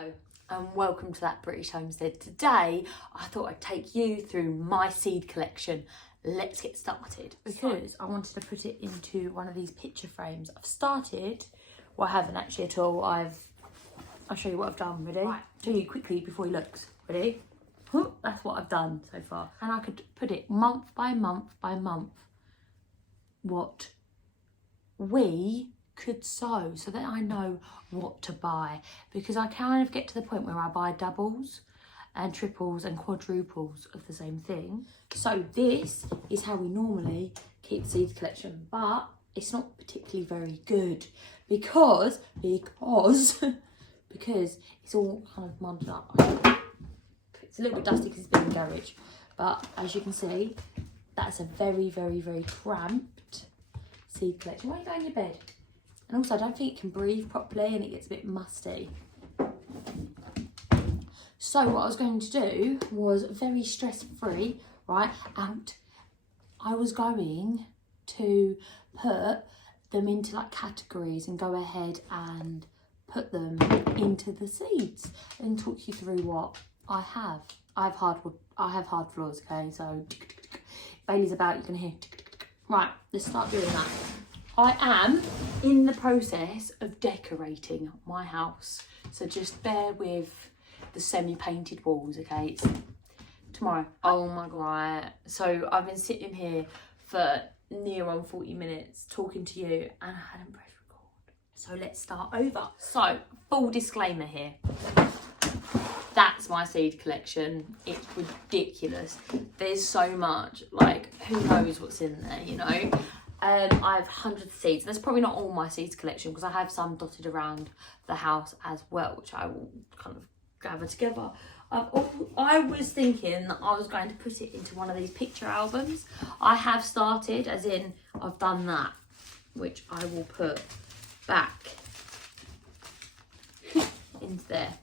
Hello and welcome to That British Homestead. Today I thought I'd take you through my seed collection. Let's get started. Because I wanted to put it into one of these picture frames. I've started, well I haven't actually at all, I'll show you what I've done, ready? Right. Show you quickly before he looks, ready? That's what I've done so far. And I could put it month by month by month what we could sow, so that I know what to buy, because I kind of get to the point where I buy doubles and triples and quadruples of the same thing. So this is how we normally keep seed collection, but it's not particularly very good because it's all kind of mudded up. It's a little bit dusty because it's been in the garage, but as you can see, that's a very cramped seed collection. Why are you going in your bed? And also I don't think it can breathe properly and it gets a bit musty. So what I was going to do was very stress-free, right? And I was going to put them into like categories and go ahead and put them into the seeds and talk you through what I have. I have hard floors, okay? So Bailey's about, you can hear. Right, let's start doing that. I am in the process of decorating my house, so just bear with the semi-painted walls, okay? It's tomorrow. Oh my god. So I've been sitting here for near on 40 minutes talking to you and I hadn't pressed record. So let's start over. So, full disclaimer here. That's my seed collection. It's ridiculous. There's so much, like, who knows what's in there, you know? I have hundreds of seeds. That's probably not all my seeds collection because I have some dotted around the house as well, which I will kind of gather together. I was thinking that I was going to put it into one of these picture albums. I have started, as in I've done that, which I will put back into there.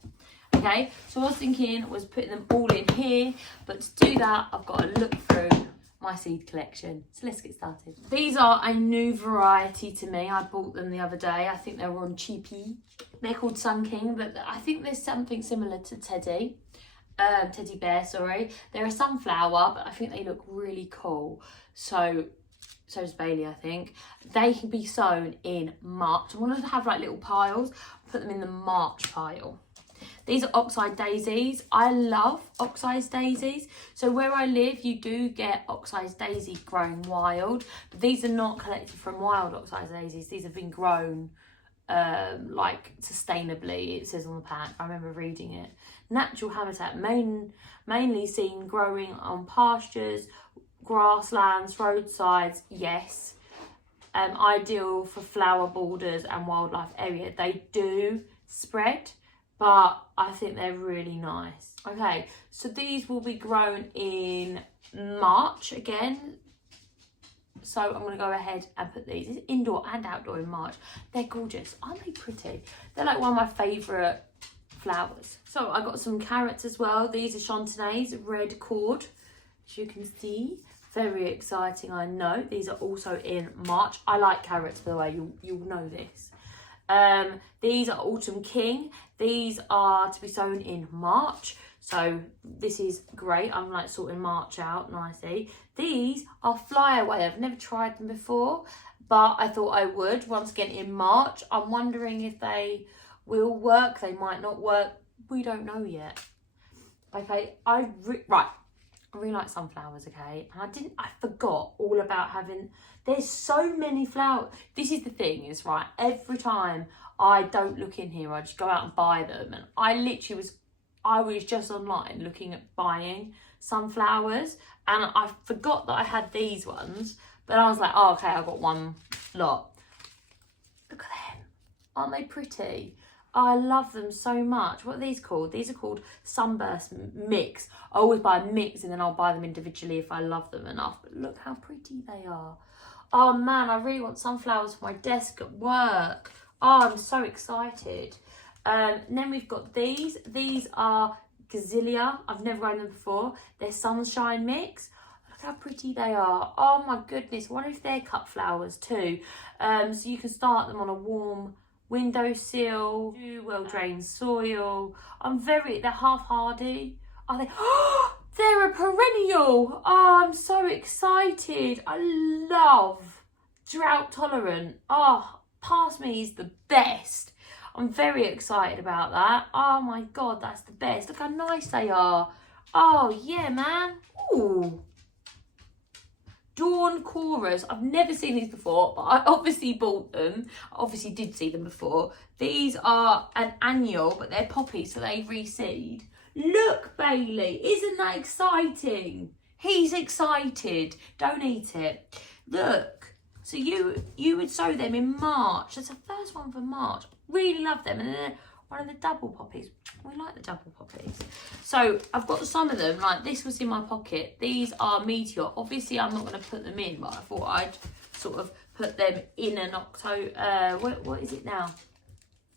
Okay, so what I was thinking was putting them all in here, but to do that, I've got to look through my seed collection. So let's get started. These are a new variety to me. I bought them the other day. I think they were on Cheapy. They're called Sun King, but I think there's something similar to teddy bear, sorry. They're a sunflower, but I think they look really cool. So does Bailey, I think. They can be sown in March. I wanted to have like little piles, put them in the March pile. These are oxeye daisies. I love oxeye daisies. So where I live, you do get oxeye daisy growing wild, but these are not collected from wild oxeye daisies. These have been grown like sustainably, it says on the pack. I remember reading it. Natural habitat, mainly seen growing on pastures, grasslands, roadsides, yes. Ideal for flower borders and wildlife area. They do spread, but I think they're really nice. Okay, so these will be grown in March again. So I'm going to go ahead and put these. It's indoor and outdoor in March. They're gorgeous. Aren't they pretty? They're like one of my favourite flowers. So I got some carrots as well. These are Chantenay's red cord, as you can see. Very exciting, I know. These are also in March. I like carrots, by the way. You'll know this. These are Autumn King. These are to be sown in March. So this is great. I'm like sorting March out nicely. These are Flyaway. I've never tried them before, but I thought I would once again in March. I'm wondering if they will work. They might not work. We don't know yet. Okay, I really like sunflowers, okay? And I forgot all about having, there's so many flowers. This is the thing is, right, every time I don't look in here, I just go out and buy them. And I was just online looking at buying sunflowers and I forgot that I had these ones, but I was like, oh, okay, I got one lot. Look at them. Aren't they pretty? I love them so much. What are these called? These are called Sunburst Mix. I always buy a mix and then I'll buy them individually if I love them enough. But look how pretty they are. Oh man, I really want sunflowers for my desk at work. Oh, I'm so excited. And then we've got these. These are Gazillia. I've never grown them before. They're Sunshine Mix. Look how pretty they are. Oh my goodness. I wonder if they're cut flowers too. So you can start them on a warm windowsill, well-drained soil. They're half hardy. Are they? They're a perennial. Oh, I'm so excited. I love drought tolerant. Oh, past me is the best. I'm very excited about that. Oh my God, that's the best. Look how nice they are. Oh yeah, man. Ooh. Dawn Chorus. I've never seen these before, but I obviously bought them. I obviously did see them before. These are an annual, but they're poppies, so they reseed. Look, Bailey, isn't that exciting? He's excited. Don't eat it. Look, so you would sow them in March. That's the first one for March. Really love them. And then one of the double poppies. We like the double poppies. So I've got some of them. Like this was in my pocket. These are Meteor. Obviously, I'm not going to put them in, but I thought I'd sort of put them in an October. What is it now?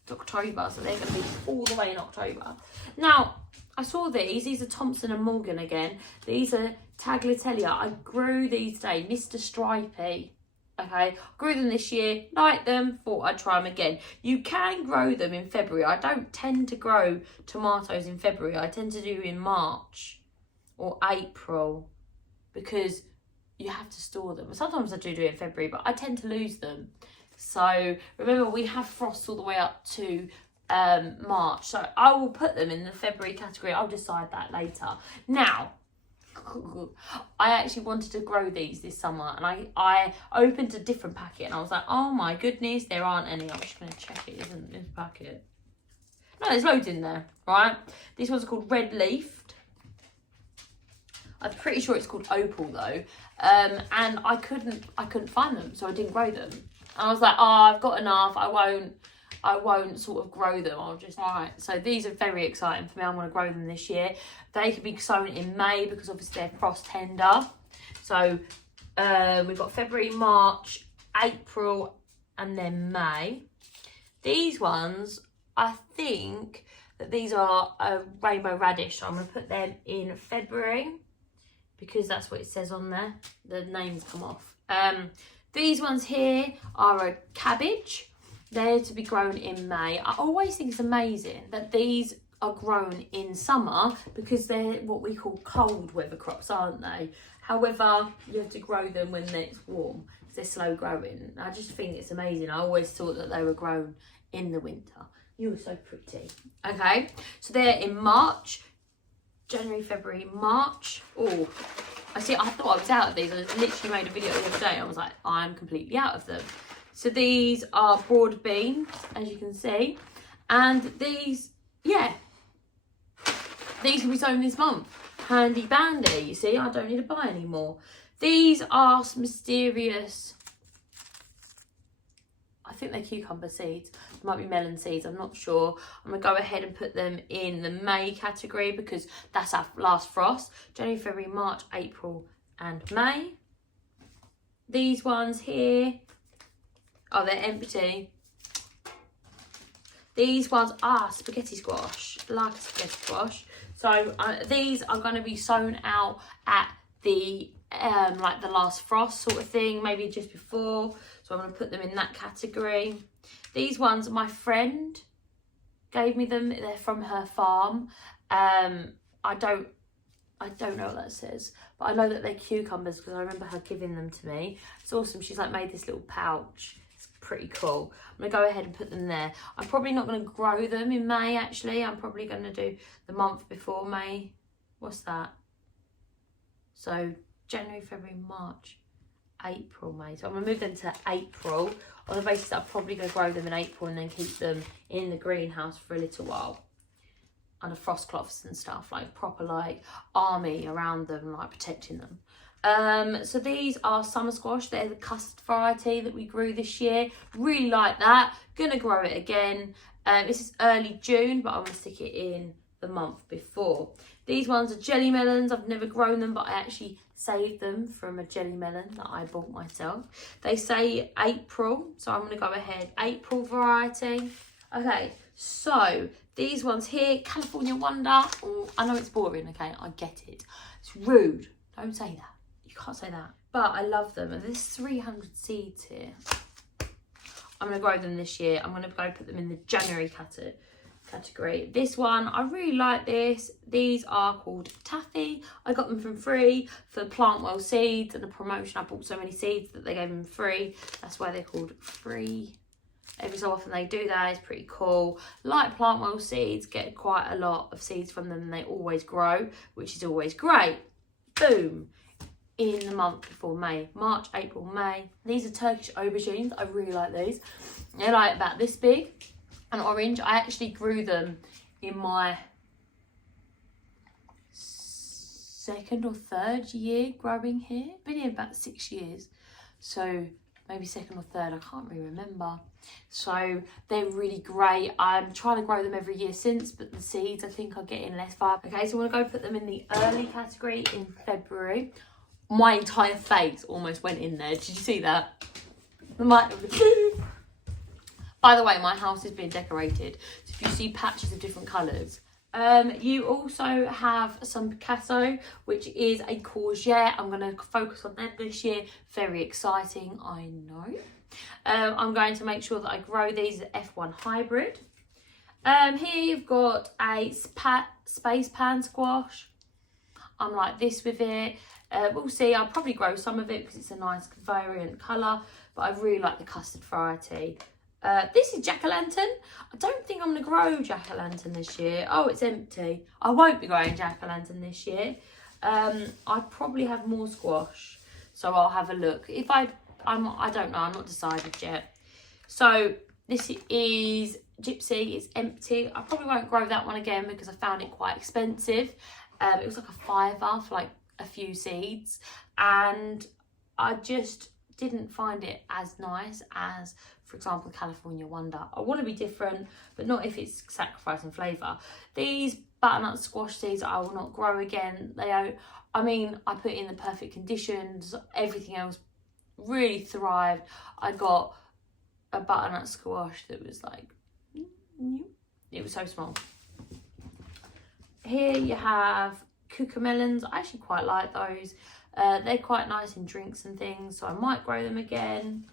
It's October, so they're going to be all the way in October. Now, I saw these. These are Thompson and Morgan again. These are Tagliatella. I grew these today. Mr. Stripey. Okay, grew them this year, liked them, thought I'd try them again. You can grow them in February. I don't tend to grow tomatoes in February. I tend to do in March or April because you have to store them. Sometimes I do it in February, but I tend to lose them. So remember, we have frost all the way up to March. So I will put them in the February category. I'll decide that later. Now, I actually wanted to grow these this summer, and I opened a different packet and I was like, oh my goodness, there aren't any. I'm just going to check it isn't in the packet. No, there's loads in there, right? This one's called Red Leafed. I'm pretty sure it's called Opal though. And I couldn't find them, so I didn't grow them. And I was like, oh, I've got enough. I won't sort of grow them. I'll just, all right. So these are very exciting for me. I'm going to grow them this year. They could be sown in May because obviously they're frost tender. So we've got February, March, April, and then May. These ones, I think that these are a rainbow radish. So I'm going to put them in February because that's what it says on there. The names come off. These ones here are a cabbage. They're to be grown in May. I always think it's amazing that these are grown in summer because they're what we call cold weather crops, aren't they? However, you have to grow them when it's warm because they're slow growing. I just think it's amazing. I always thought that they were grown in the winter. You're so pretty. Okay, so they're in March, January, February, March. Oh, I thought I was out of these. I literally made a video the other day. I was like, I'm completely out of them. So these are broad beans, as you can see. And these, yeah, these can be sown this month. Handy bandy, you see, I don't need to buy any more. These are some mysterious, I think they're cucumber seeds. It might be melon seeds, I'm not sure. I'm going to go ahead and put them in the May category because that's our last frost. January, February, March, April and May. These ones here, oh, they're empty. These ones are spaghetti squash, like a spaghetti squash. So these are going to be sown out at the like the last frost sort of thing, maybe just before. So I'm going to put them in that category. These ones, my friend gave me them. They're from her farm. I don't know what that says, but I know that they're cucumbers because I remember her giving them to me. It's awesome. She's like made this little pouch. It's pretty cool. I'm going to go ahead and put them there. I'm probably not going to grow them in May, actually. I'm probably going to do the month before May. What's that? So January, February, March, April, May. So I'm going to move them to April on the basis that I'm probably going to grow them in April and then keep them in the greenhouse for a little while. Under frost cloths and stuff, like proper like army around them, like protecting them. So these are summer squash. They're the custard variety that we grew this year. Really like that. Gonna grow it again. This is early June, but I'm gonna stick it in the month before. These ones are jelly melons. I've never grown them, but I actually saved them from a jelly melon that I bought myself. They say April, so I'm gonna go ahead. April variety. Okay, so these ones here, California Wonder. Oh, I know it's boring, okay, I get it. It's rude, don't say that. You can't say that. But I love them, and there's 300 seeds here. I'm going to grow them this year. I'm going to go put them in the January category. This one, I really like this. These are called Taffy. I got them from free for Plantwell Seeds and the promotion. I bought so many seeds that they gave them free. That's why they're called free. Every so often they do that. It's pretty cool. Like Plantwell Seeds, get quite a lot of seeds from them and they always grow, which is always great. Boom. In the month before May. March, April, May. These are Turkish aubergines. I really like these. They're like about this big and orange. I actually grew them in my second or third year growing here. Been here about 6 years. So maybe second or third, I can't really remember. So they're really great. I'm trying to grow them every year since, but the seeds I think are getting less viable. Okay, so I'm gonna go put them in the early category in February. My entire face almost went in there. Did you see that? By the way, my house is being decorated. So if you see patches of different colours. You also have some Picasso, which is a courgette. I'm going to focus on that this year. Very exciting, I know. I'm going to make sure that I grow these at F1 hybrid. Here you've got a space pan squash. I'm like this with it. We'll see. I'll probably grow some of it because it's a nice variant colour, but I really like the custard variety. This is jack-o'-lantern. I don't think I'm going to grow jack-o'-lantern this year. Oh, it's empty. I won't be growing jack-o'-lantern this year. I probably have more squash, so I'll have a look. I don't know. I'm not decided yet. So this is Gypsy. It's empty. I probably won't grow that one again because I found it quite expensive. It was like a £5 for like a few seeds, and I just didn't find it as nice as, for example, California Wonder. I want to be different, but not if it's sacrificing flavour. These butternut squash seeds I will not grow again. I mean, I put in the perfect conditions. Everything else really thrived. I got a butternut squash that was like, it was so small. Here you have cucamelons. I actually quite like those. They're quite nice in drinks and things, so I might grow them again.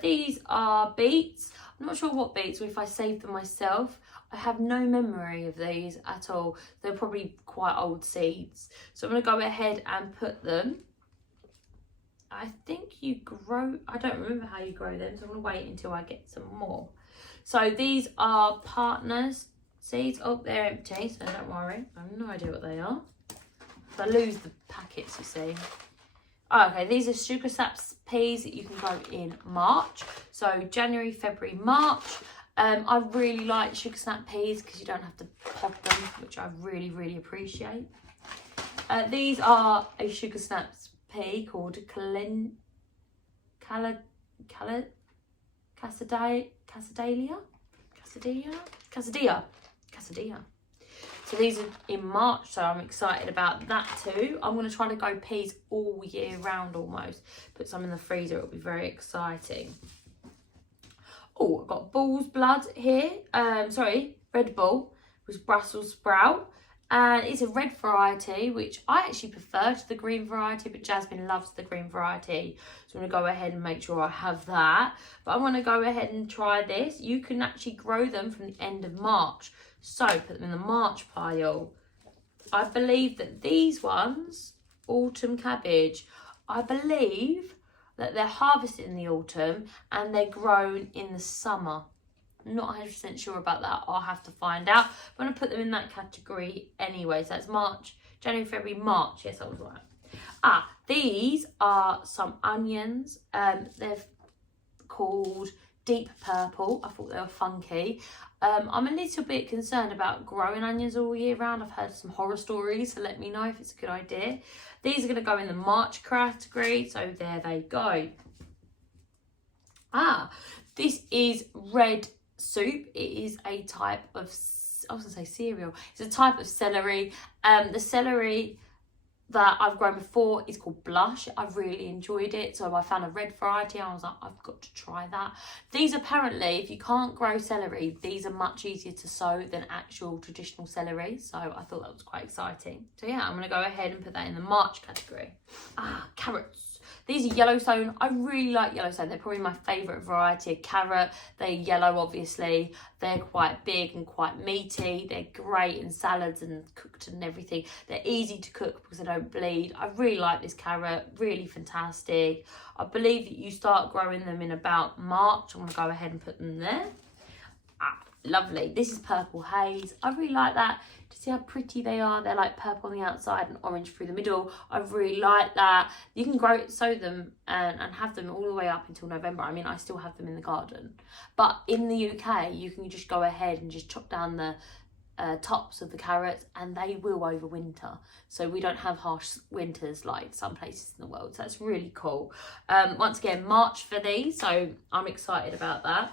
These are beets. I'm not sure what beets, or if I saved them myself. I have no memory of these at all. They're probably quite old seeds. So I'm going to go ahead and put them. I think you grow, I don't remember how you grow them, so I'm going to wait until I get some more. So these are partners seeds. Oh, they're empty, so don't worry. I have no idea what they are. If I lose the packets, you see. Oh, okay, these are sugar saps peas that you can grow in March. So January, February, March. I really like sugar snap peas because you don't have to pop them, which I really, really appreciate. These are a sugar snaps pea called Cassadilla. So these are in March, so I'm excited about that too. I'm going to try to grow peas all year round almost. Put some in the freezer, it'll be very exciting. Oh, I've got bull's blood here. Red bull with Brussels sprout. And it's a red variety, which I actually prefer to the green variety, but Jasmine loves the green variety. So I'm going to go ahead and make sure I have that. But I'm going to go ahead and try this. You can actually grow them from the end of March. So put them in the March pile. I believe that these ones, autumn cabbage, I believe that they're harvested in the autumn and they're grown in the summer. I'm not 100% sure about that. I'll have to find out. I'm going to put them in that category anyway. So that's March, January, February, March. Yes, I was right. These are some onions. They're called Deep Purple. I thought they were funky. I'm a little bit concerned about growing onions all year round. I've heard some horror stories, so let me know if it's a good idea. These are going to go in the March category, so there they go. This is red soup. It is a type of, I was going to say cereal. It's a type of celery. The celery that I've grown before is called Blush. I've really enjoyed it. So I found a red variety. I was like, I've got to try that. These apparently, if you can't grow celery, these are much easier to sow than actual traditional celery. So I thought that was quite exciting. So yeah, I'm going to go ahead and put that in the March category. Carrots. These are Yellowstone. I really like Yellowstone. They're probably my favourite variety of carrot. They're yellow, obviously. They're quite big and quite meaty. They're great in salads and cooked and everything. They're easy to cook because they don't bleed. I really like this carrot. Really fantastic. I believe that you start growing them in about March. I'm going to go ahead and put them there. Lovely. This is Purple Haze. I really like that. To see how pretty they are. They're like purple on the outside and orange through the middle. I really like that. You can sow them and have them all the way up until November. I mean, I still have them in the garden. But in the UK, you can just go ahead and just chop down the tops of the carrots and they will overwinter. So we don't have harsh winters like some places in the world. So that's really cool. Once again, March for these. So I'm excited about that.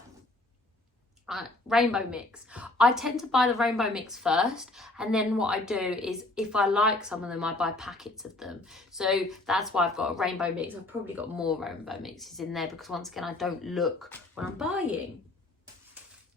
Rainbow mix. I tend to buy the rainbow mix first, and then what I do is if I like some of them, I buy packets of them. So that's why I've got a rainbow mix. I've probably got more rainbow mixes in there because once again I don't look when I'm buying.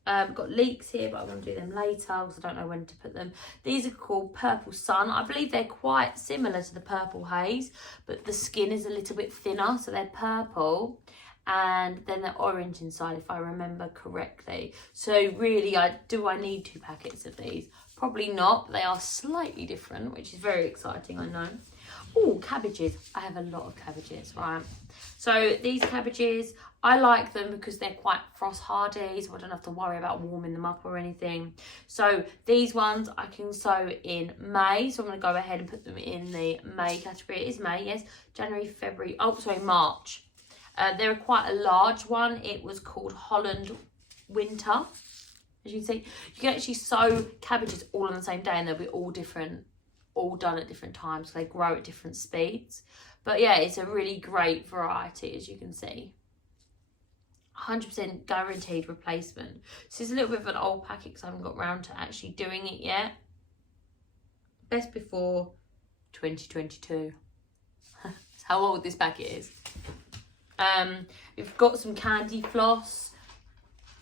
Got leeks here, but I'm going to do them later because I don't know when to put them. These are called Purple Sun. I believe they're quite similar to the Purple Haze, but the skin is a little bit thinner, so they're purple. And then they're orange inside, if I remember correctly. So really, do I need 2 packets of these? Probably not. They are slightly different, which is very exciting, I know. Oh, cabbages. I have a lot of cabbages, right? So these cabbages, I like them because they're quite frost hardy, so I don't have to worry about warming them up or anything. So these ones I can sow in May. So I'm going to go ahead and put them in the May category. It is May, yes. January, February. Oh, sorry, March. They're quite a large one. It was called Holland Winter. As you can see, you can actually sow cabbages all on the same day and they'll be all different, all done at different times. So they grow at different speeds. But yeah, it's a really great variety, as you can see. 100% guaranteed replacement. So it's a little bit of an old packet because I haven't got round to actually doing it yet. Best before 2022. That's how old this packet is. We've got some candy floss,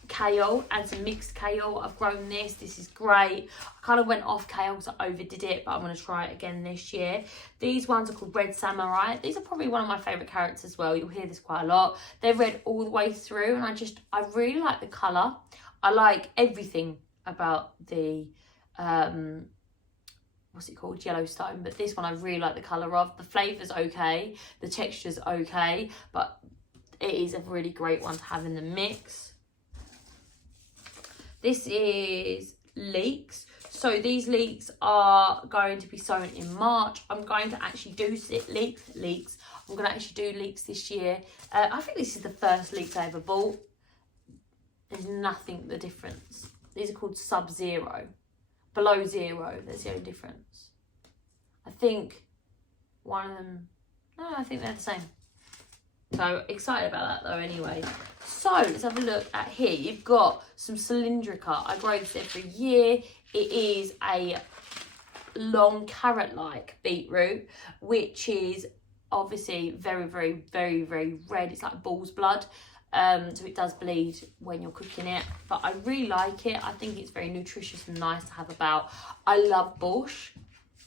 kale and some mixed kale. I've grown this. This is great. I kind of went off kale because I overdid it, but I'm going to try it again this year. These ones are called Red Samurai. These are probably one of my favourite carrots as well. You'll hear this quite a lot. They're red all the way through and I really like the colour. I like everything about the what's it called, Yellowstone, but this one I really like the colour of. The flavour's okay, the texture's okay, but it is a really great one to have in the mix. This is leeks. So these leeks are going to be sown in March. I'm going to actually do leeks. I'm going to actually do leeks this year. I think this is the first leeks I ever bought. There's nothing the difference. These are called Sub-Zero. Below zero, that's the only difference. I think one of them, no, I think they're the same. So excited about that though anyway. So let's have a look at here. You've got some cylindrica. I grow this every year. It is a long carrot-like beetroot, which is obviously very, very, very, very red. It's like bull's blood. So it does bleed when you're cooking it, but I really like it. I think it's very nutritious and nice to have about. I love borscht,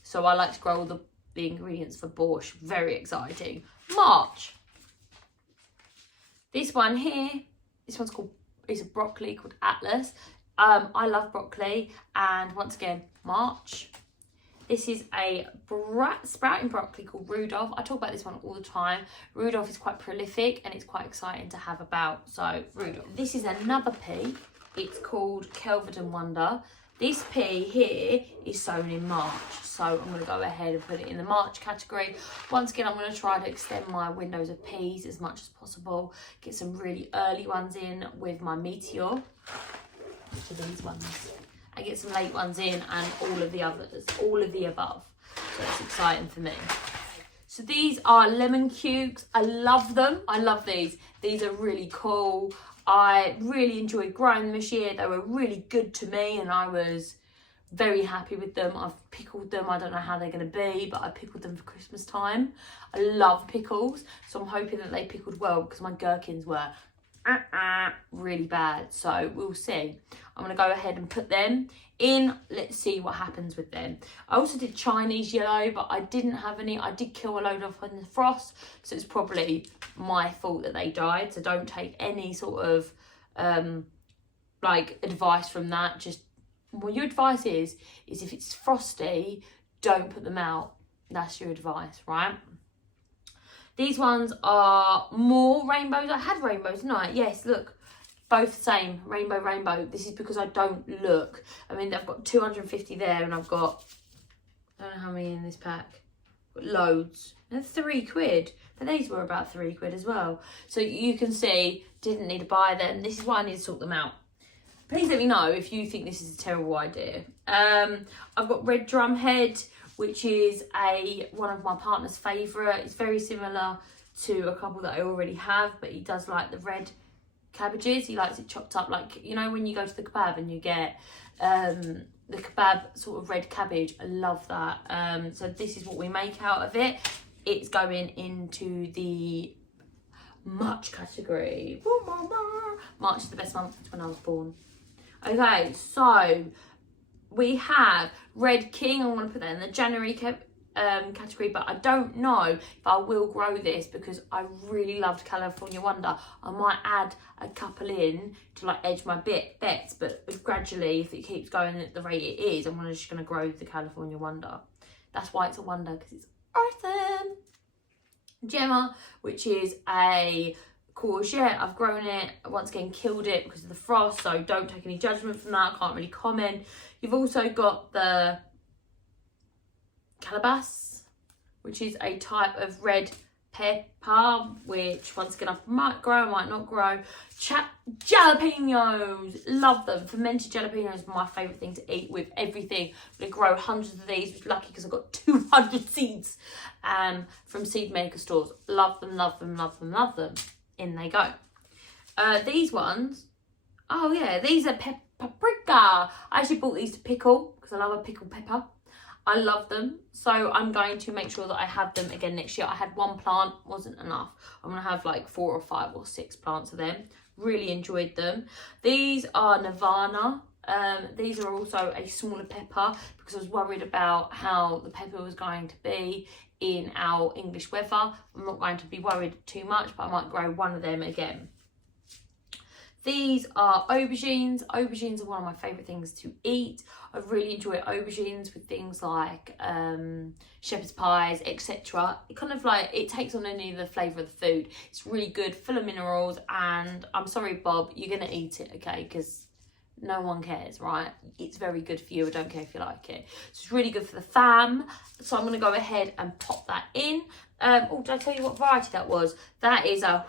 so I like to grow all the ingredients for borscht. Very exciting. March. This one here, this one's called, it's a broccoli called Atlas. I love broccoli, and once again, March. This is a sprouting broccoli called Rudolph. I talk about this one all the time. Rudolph is quite prolific and it's quite exciting to have about. So Rudolph. This is another pea. It's called Kelvedon Wonder. This pea here is sown in March. So I'm going to go ahead and put it in the March category. Once again, I'm going to try to extend my windows of peas as much as possible. Get some really early ones in with my Meteor. Which are these ones. I get some late ones in and all of the others, all of the above. So it's exciting for me. So these are lemon cubes. I love them. I love these. These are really cool. I really enjoyed growing them this year. They were really good to me and I was Very happy with them. I've pickled them. I don't know how they're going to be, but I pickled them for Christmas time. I love pickles, so I'm hoping that they pickled well, because my gherkins were really bad. So we'll see. I'm going to go ahead and put them in. Let's see what happens with them. I also did Chinese yellow, but I didn't have any. I did kill a load off in the frost, so it's probably my fault that they died. So don't take any sort of like advice from that. Just what your advice is if it's frosty, don't put them out. That's your advice, right? These ones are more rainbows. I had rainbows, didn't I? Yes, look, both same, rainbow, rainbow. This is because I don't look. I mean, I've got 250 there, and I've got, I don't know how many in this pack. Got loads. And £3. But these were about £3 as well. So you can see, didn't need to buy them. This is why I need to sort them out. Please let me know if you think this is a terrible idea. I've got red drumhead, which is one of my partner's favourite. It's very similar to a couple that I already have, but he does like the red cabbages. He likes it chopped up, like, you know, when you go to the kebab and you get the kebab sort of red cabbage. I love that. So this is what we make out of it. It's going into the March category. March is the best month. That's when I was born. Okay, so we have Red King. I'm going to put that in the January category, but I don't know if I will grow this, because I really loved California Wonder. I might add a couple in to like edge my bets, but gradually, if it keeps going at the rate it is, I'm just going to grow the California Wonder. That's why it's a wonder, because it's awesome. Gemma, which is a courgette. I've grown it, once again killed it because of the frost, so don't take any judgment from that. I can't really comment. You've also got the calabash, which is a type of red pepper, which once again I might grow, I might not grow. Jalapenos, love them. Fermented jalapenos are my favourite thing to eat with everything. I'm going to grow hundreds of these, which is lucky because I've got 200 seeds from seed maker stores. Love them, love them, love them, love them. In they go. These ones, oh yeah, these are paprika. I actually bought these to pickle because I love a pickled pepper. I love them, so I'm going to make sure that I have them again next year. I had one plant, wasn't enough. I'm going to have like 4 or 5 or 6 plants of them. Really enjoyed them. These are Nirvana. These are also a smaller pepper because I was worried about how the pepper was going to be in our English weather. I'm not going to be worried too much, but I might grow one of them again. These are aubergines. Aubergines are one of my favourite things to eat. I really enjoy aubergines with things like shepherd's pies, etc. It kind of like, it takes on any of the flavour of the food. It's really good, full of minerals, and I'm sorry, Bob, you're going to eat it, okay? Because no one cares, right? It's very good for you. I don't care if you like it. So it's really good for the fam. So I'm going to go ahead and pop that in. Oh, did I tell you what variety that was? That is a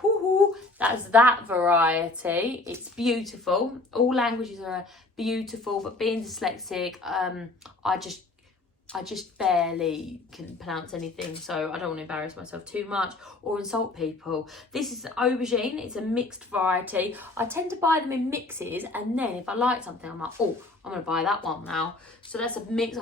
that's that variety. It's beautiful. All languages are beautiful, but being dyslexic, I just barely can pronounce anything, so I don't want to embarrass myself too much or insult people. This is an aubergine. It's a mixed variety. I tend to buy them in mixes, and then if I like something, I'm like, oh, I'm going to buy that one now. So that's a mix.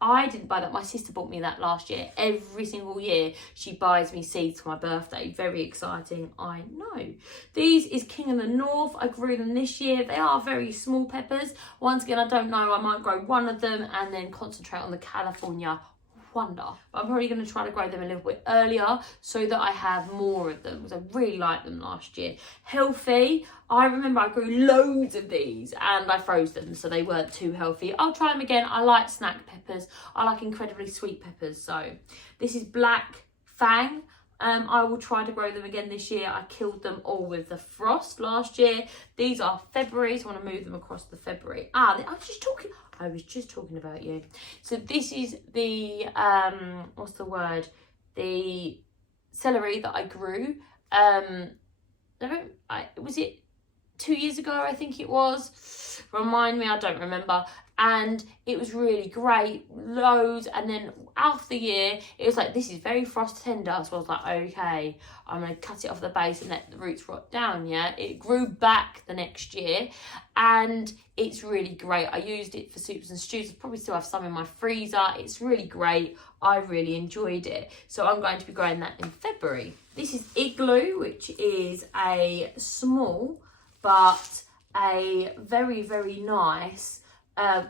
I didn't buy that. My sister bought me that last year. Every single year, she buys me seeds for my birthday. Very exciting, I know. These is King of the North. I grew them this year. They are very small peppers. Once again, I don't know. I might grow one of them and then concentrate on the California Wonder. But I'm probably going to try to grow them a little bit earlier so that I have more of them, because I really liked them last year. Healthy. I remember I grew loads of these and I froze them, so they weren't too healthy. I'll try them again. I like snack peppers. I like incredibly sweet peppers. So this is Black Fang. I will try to grow them again this year. I killed them all with the frost last year. These are February, so I want to move them across the February. I was just talking about you. So this is the, what's the word? The celery that I grew. Was it 2 years ago, I think it was? Remind me, I don't remember. and it was really great, loads. And then after the year, it was like, this is very frost tender, so I was like, okay, I'm going to cut it off the base and let the roots rot down. Yeah, it grew back the next year, and it's really great. I used it for soups and stews. I probably still have some in my freezer. It's really great. I really enjoyed it. So I'm going to be growing that in February. This is Igloo, which is a small but a very, very nice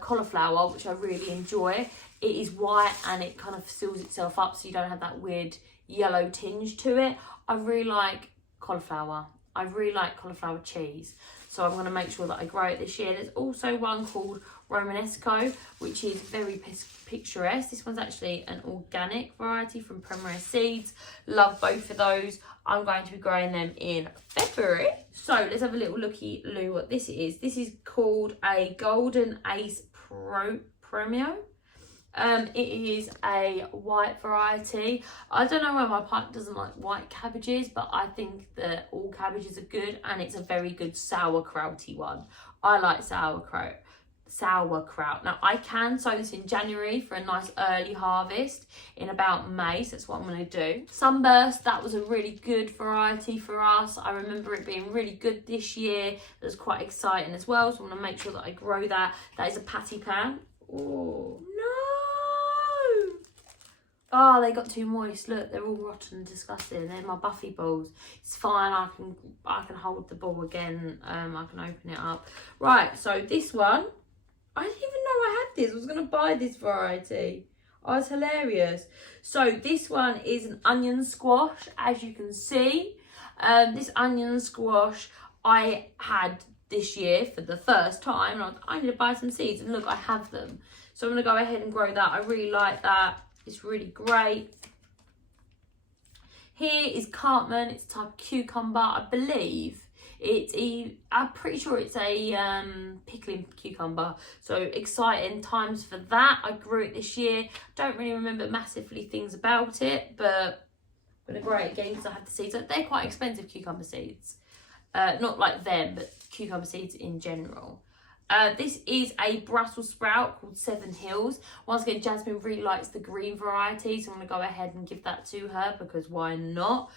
cauliflower, which I really enjoy. It is white and it kind of seals itself up, so you don't have that weird yellow tinge to it. I really like cauliflower. I really like cauliflower cheese. So I'm going to make sure that I grow it this year. There's also one called Romanesco, which is very picturesque. This one's actually an organic variety from Premier Seeds. Love both of those. I'm going to be growing them in February. So let's have a little looky-loo what this is. This is called a Golden Ace Premio. It is a white variety. I don't know why my partner doesn't like white cabbages, but I think that all cabbages are good, and it's a very good sauerkrauty one. I like sauerkraut. Now I can sow this in January for a nice early harvest in about May, so that's what I'm going to do. Sunburst, that was a really good variety for us. I remember it being really good this year. It was quite exciting as well, so I'm going to make sure that I grow that. That is a patty pan. Oh no! Oh, they got too moist. Look, they're all rotten and disgusting. They're my Buffy balls. It's fine. I can hold the ball again. I can open it up. Right. So this one, I didn't even know I had this. I was going to buy this variety. Oh, it's hilarious. So this one is an onion squash, as you can see. This onion squash I had this year for the first time. And I need to buy some seeds, and look, I have them. So I'm going to go ahead and grow that. I really like that. It's really great. Here is Cartman. It's a type of cucumber, I believe. I'm pretty sure it's a pickling cucumber. So exciting times for that. I grew it this year. Don't really remember massively things about it, but I'm going to grow it again because I have the seeds. They're quite expensive, cucumber seeds. Not like them, but cucumber seeds in general. This is a Brussels sprout called Seven Hills. Once again, Jasmine really likes the green variety, so I'm going to go ahead and give that to her because why not?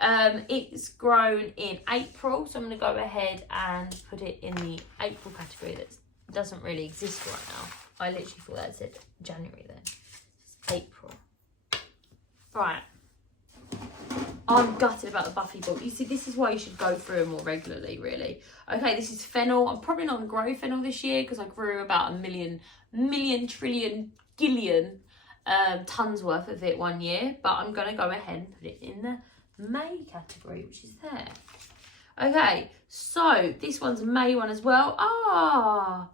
It's grown in April, so I'm going to go ahead and put it in the April category that doesn't really exist right now. I literally thought that said January then. It's April. Right. I'm gutted about the Buffy ball. You see, this is why you should go through them more regularly, really. Okay, this is fennel. I'm probably not going to grow fennel this year because I grew about a million trillion gillion tons worth of it one year. But I'm going to go ahead and put it in the May category, which is there. Okay, so this one's a May one as well. I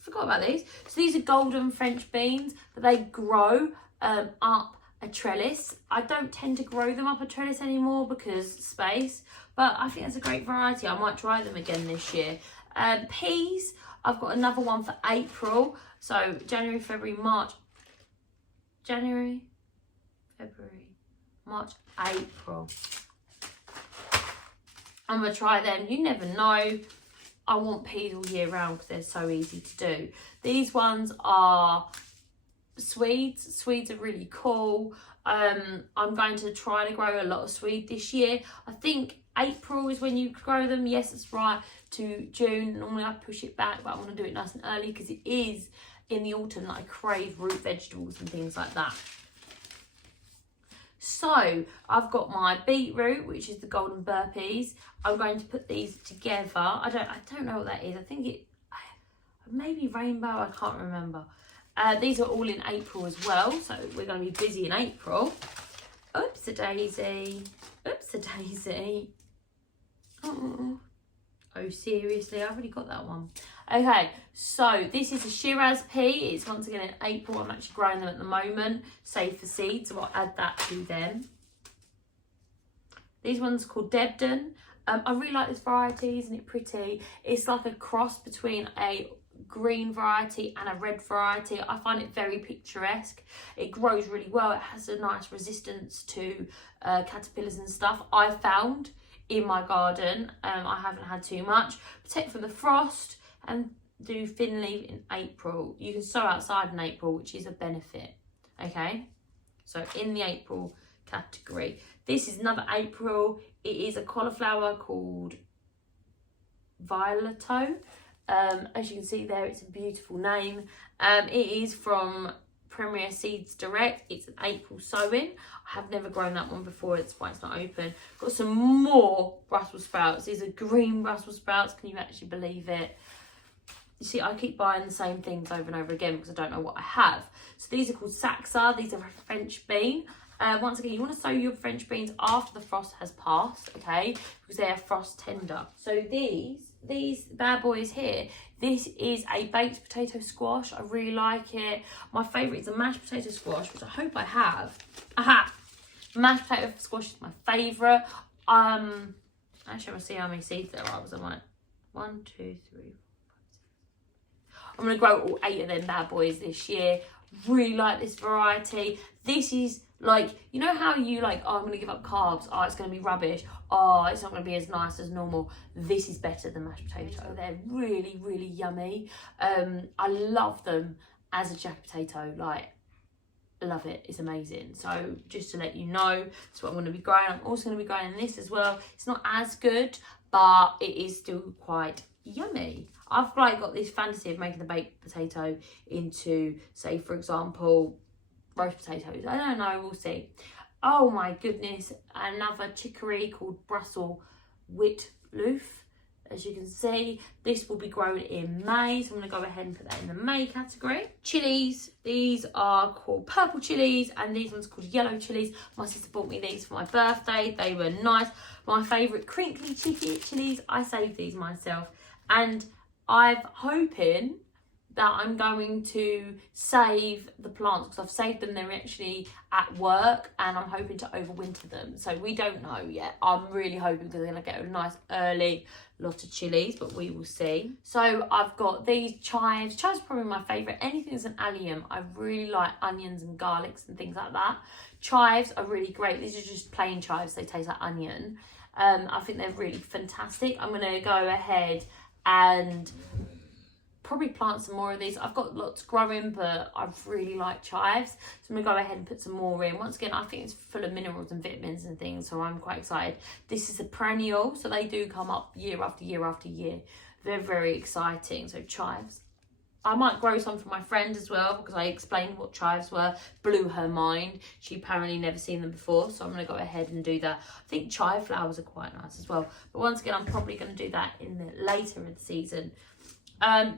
forgot about these. So these are golden French beans, but they grow up a trellis. I don't tend to grow them up a trellis anymore because space, but I think that's a great variety. I might try them again this year. Peas, I've got another one for April. So January, February, March, April. I'm going to try them. You never know. I want peas all year round because they're so easy to do. These ones are Swedes. Swedes are really cool. I'm going to try to grow a lot of swede this year. I think April is when you grow them. Yes, that's right, to June. Normally I push it back, but I want to do it nice and early because it is in the autumn that I crave root vegetables and things like that. So I've got my beetroot, which is the golden burpees. I'm going to put these together. I don't know what that is. I think it maybe rainbow. I can't remember. These are all in April as well, so we're going to be busy in April. Oops a daisy. Oops a daisy. Oh, seriously, I've already got that one. Okay, so this is a Shiraz pea. It's once again in April. I'm actually growing them at the moment, save for seeds, so I'll add that to them. These ones are called Debden. I really like this variety. Isn't it pretty? It's like a cross between a green variety and a red variety. I find it very picturesque. It grows really well. It has a nice resistance to caterpillars and stuff. I found in my garden. I haven't had too much. Protect from the frost, and do thin leaf in April. You can sow outside in April, which is a benefit. Okay, so in the April category, this is another April. It is a cauliflower called Violeto. As you can see there, it's a beautiful name. It is from Premier Seeds Direct. It's an April sowing. I have never grown that one before, that's why it's not open. Got some more Brussels sprouts. These are green Brussels sprouts. Can you actually believe it? You see, I keep buying the same things over and over again because I don't know what I have. So these are called Saxa. These are a French bean. Once again, you want to sow your French beans after the frost has passed, okay? Because they are frost tender. So these bad boys here, this is a baked potato squash. I really like it. My favourite is a mashed potato squash, which I hope I have. Aha! Mashed potato squash is my favourite. Actually, I'm going to see how many seeds there are. I'm like, 1, 2, 3, 4, 5, 6. I'm going to grow all 8 of them bad boys this year. Really like this variety. This is like, you know how you like, oh, I'm going to give up carbs. Oh, it's going to be rubbish. Oh, it's not going to be as nice as normal. This is better than mashed potato. They're really, really yummy. I love them as a jacket potato. Like, love it. It's amazing. So just to let you know, that's what I'm going to be growing. I'm also going to be growing this as well. It's not as good, but it is still quite yummy. I've like got this fantasy of making the baked potato into, say, for example, roast potatoes. I don't know, we'll see. Oh my goodness, another chicory called Brussels Witloof. As you can see, this will be grown in May, so I'm going to go ahead and put that in the May category. Chilies, these are called purple chilies, and these ones called yellow chilies. My sister bought me these for my birthday. They were nice. My favourite crinkly chilies, I saved these myself, and I'm hoping that I'm going to save the plants because I've saved them. They're actually at work and I'm hoping to overwinter them. So we don't know yet. I'm really hoping because they're going to get a nice early lot of chilies, but we will see. So I've got these chives. Chives are probably my favourite. Anything that's an allium. I really like onions and garlics and things like that. Chives are really great. These are just plain chives. They taste like onion. I think they're really fantastic. I'm going to go ahead and probably plant some more of these. I've got lots growing, but I really like chives, so I'm gonna go ahead and put some more in. Once again, I think it's full of minerals and vitamins and things, so I'm quite excited. This is a perennial, so they do come up year after year after year. They're very exciting. So chives, I might grow some for my friend as well because I explained what chives were. Blew her mind. She apparently never seen them before, so I'm going to go ahead and do that. I think chive flowers are quite nice as well, but once again, I'm probably going to do that in the later in the season.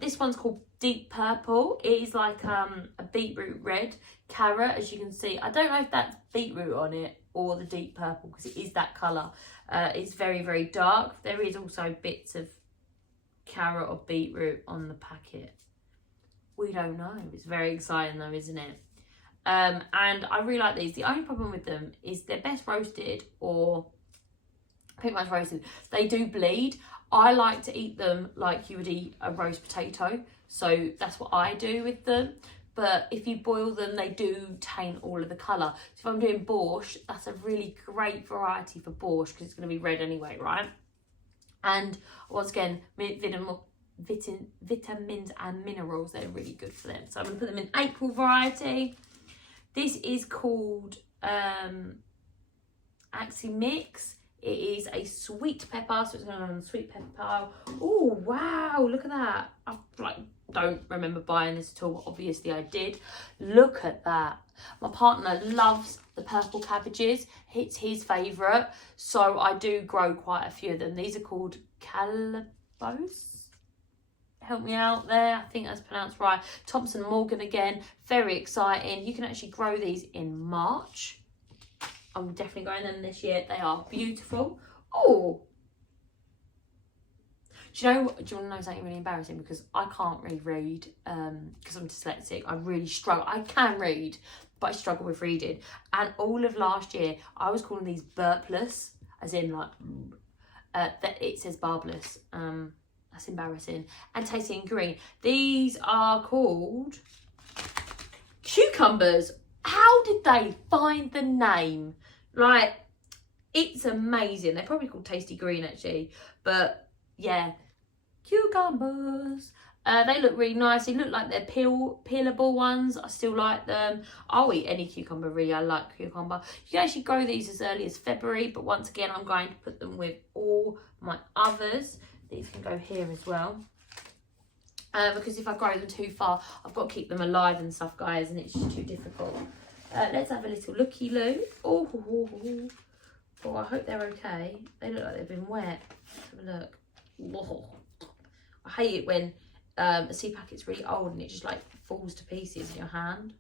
This one's called Deep Purple. It is like a beetroot red carrot, as you can see. I don't know if that's beetroot on it or the deep purple because it is that colour. It's very, very dark. There is also bits of carrot or beetroot on the packet. We don't know. It's very exciting though, isn't it? And I really like these. The only problem with them is they're best roasted or pretty much roasted. They do bleed. I like to eat them like you would eat a roast potato. So that's what I do with them. But if you boil them, they do taint all of the colour. So if I'm doing borscht, that's a really great variety for borscht because it's going to be red anyway, right? And once again, vitamins and minerals, they're really good for them. So I'm going to put them in April variety. This is called Axi Mix. It is a sweet pepper, so it's going on the sweet pepper pile. Oh, wow, look at that. I don't remember buying this at all. Obviously, I did. Look at that. My partner loves the purple cabbages. It's his favourite, so I do grow quite a few of them. These are called calabos. Help me out there. I think that's pronounced right. Thompson Morgan again. Very exciting. You can actually grow these in March. I'm definitely growing them this year. They are beautiful. Oh, do you want to know something really embarrassing? Because I can't really read because I'm dyslexic. I really struggle. I can read, but I struggle with reading. And all of last year, I was calling these burpless, as in like, that it says barbless. That's embarrassing. And tasty and green. These are called cucumbers. How did they find the name? Like, it's amazing. They're probably called Tasty Green, actually. But, yeah, cucumbers. They look really nice. They look like they're peelable ones. I still like them. I'll eat any cucumber really. I like cucumber. You can actually grow these as early as February, but once again, I'm going to put them with all my others. These can go here as well. Because if I grow them too far, I've got to keep them alive and stuff, guys, and it's just too difficult. Let's have a little looky-loo. Oh, I hope they're okay. They look like they've been wet. Have a look. Whoa. I hate it when a seed packet's really old and it just like falls to pieces in your hand.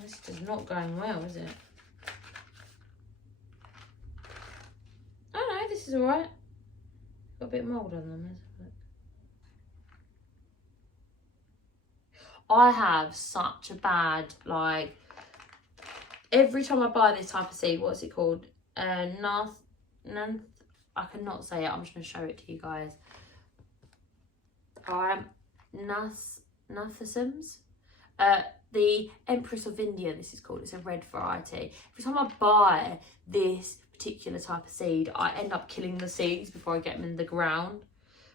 This is not going well, is it? Oh no, this is alright. Got a bit of mould on them. Let's have a look. I have such a bad, like, every time I buy this type of seed, what's it called? I cannot say it. I'm just going to show it to you guys. Narcissisms. The Empress of India, this is called. It's a red variety. Every time I buy this particular type of seed, I end up killing the seeds before I get them in the ground.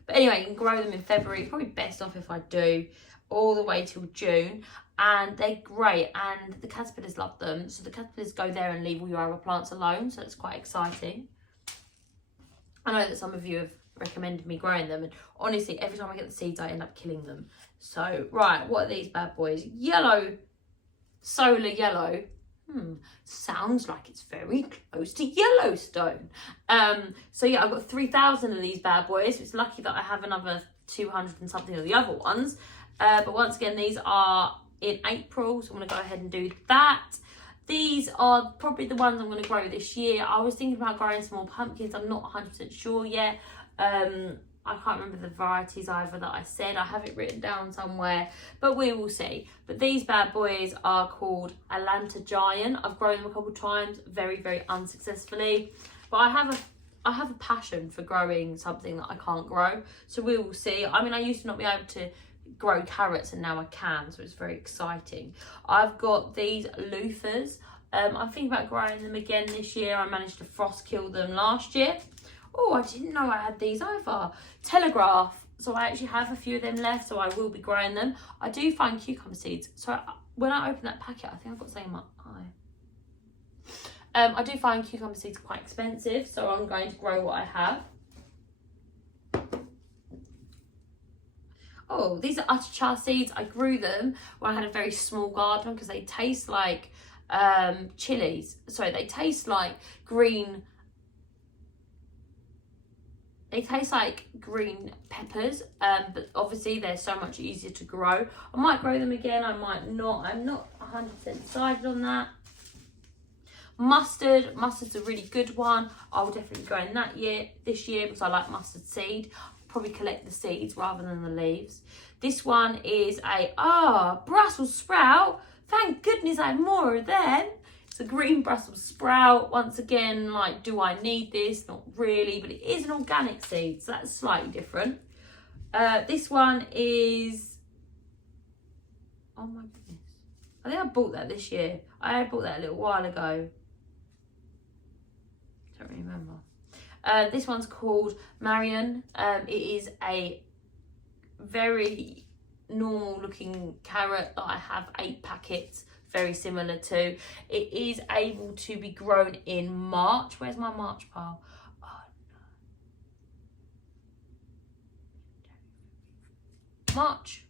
But anyway, you can grow them in February. Probably best off if I do, all the way till June. And they're great, and the caterpillars love them. So the caterpillars go there and leave all your other plants alone, so that's quite exciting. I know that some of you have recommended me growing them, and honestly, every time I get the seeds, I end up killing them. So, right, what are these bad boys? Yellow, solar yellow. Sounds like it's very close to Yellowstone. So yeah, I've got 3,000 of these bad boys. It's lucky that I have another 200 and something of the other ones. But once again, these are in April, so I'm going to go ahead and do that. These are probably the ones I'm going to grow this year. I was thinking about growing some more pumpkins. I'm not 100% sure yet. I can't remember the varieties either that I said. I have it written down somewhere, but we will see. But these bad boys are called Atlanta Giant. I've grown them a couple of times, very, very unsuccessfully. But I have a passion for growing something that I can't grow. So we will see. I mean, I used to not be able to grow carrots and now I can, so it's very exciting. I've got these loofahs. I'm thinking about growing them again this year. I managed to frost kill them last year. Oh, I didn't know I had these either. Telegraph. So I actually have a few of them left, so I will be growing them. I do find cucumber seeds. So when I open that packet, I think I've got something in my eye. I do find cucumber seeds quite expensive, so I'm going to grow what I have. Oh, these are Utachar seeds. I grew them when I had a very small garden because they taste like chilies. Sorry, they taste like green. They taste like green peppers, but obviously they're so much easier to grow. I might grow them again, I might not. I'm not 100% decided on that. Mustard. Mustard's a really good one. I'll definitely be growing that this year because I like mustard seed. Probably collect the seeds rather than the leaves. This one is a Brussels sprout. Thank goodness I have more of them. It's a green Brussels sprout. Once again, like, do I need this? Not really, but it is an organic seed, so that's slightly different. This one is, oh my goodness, I think I bought that this year. I bought that a little while ago. Don't really remember. This one's called Marion. It is a very normal looking carrot that I have 8 packets, very similar to. It is able to be grown in March. Where's my March pile? Oh no. March.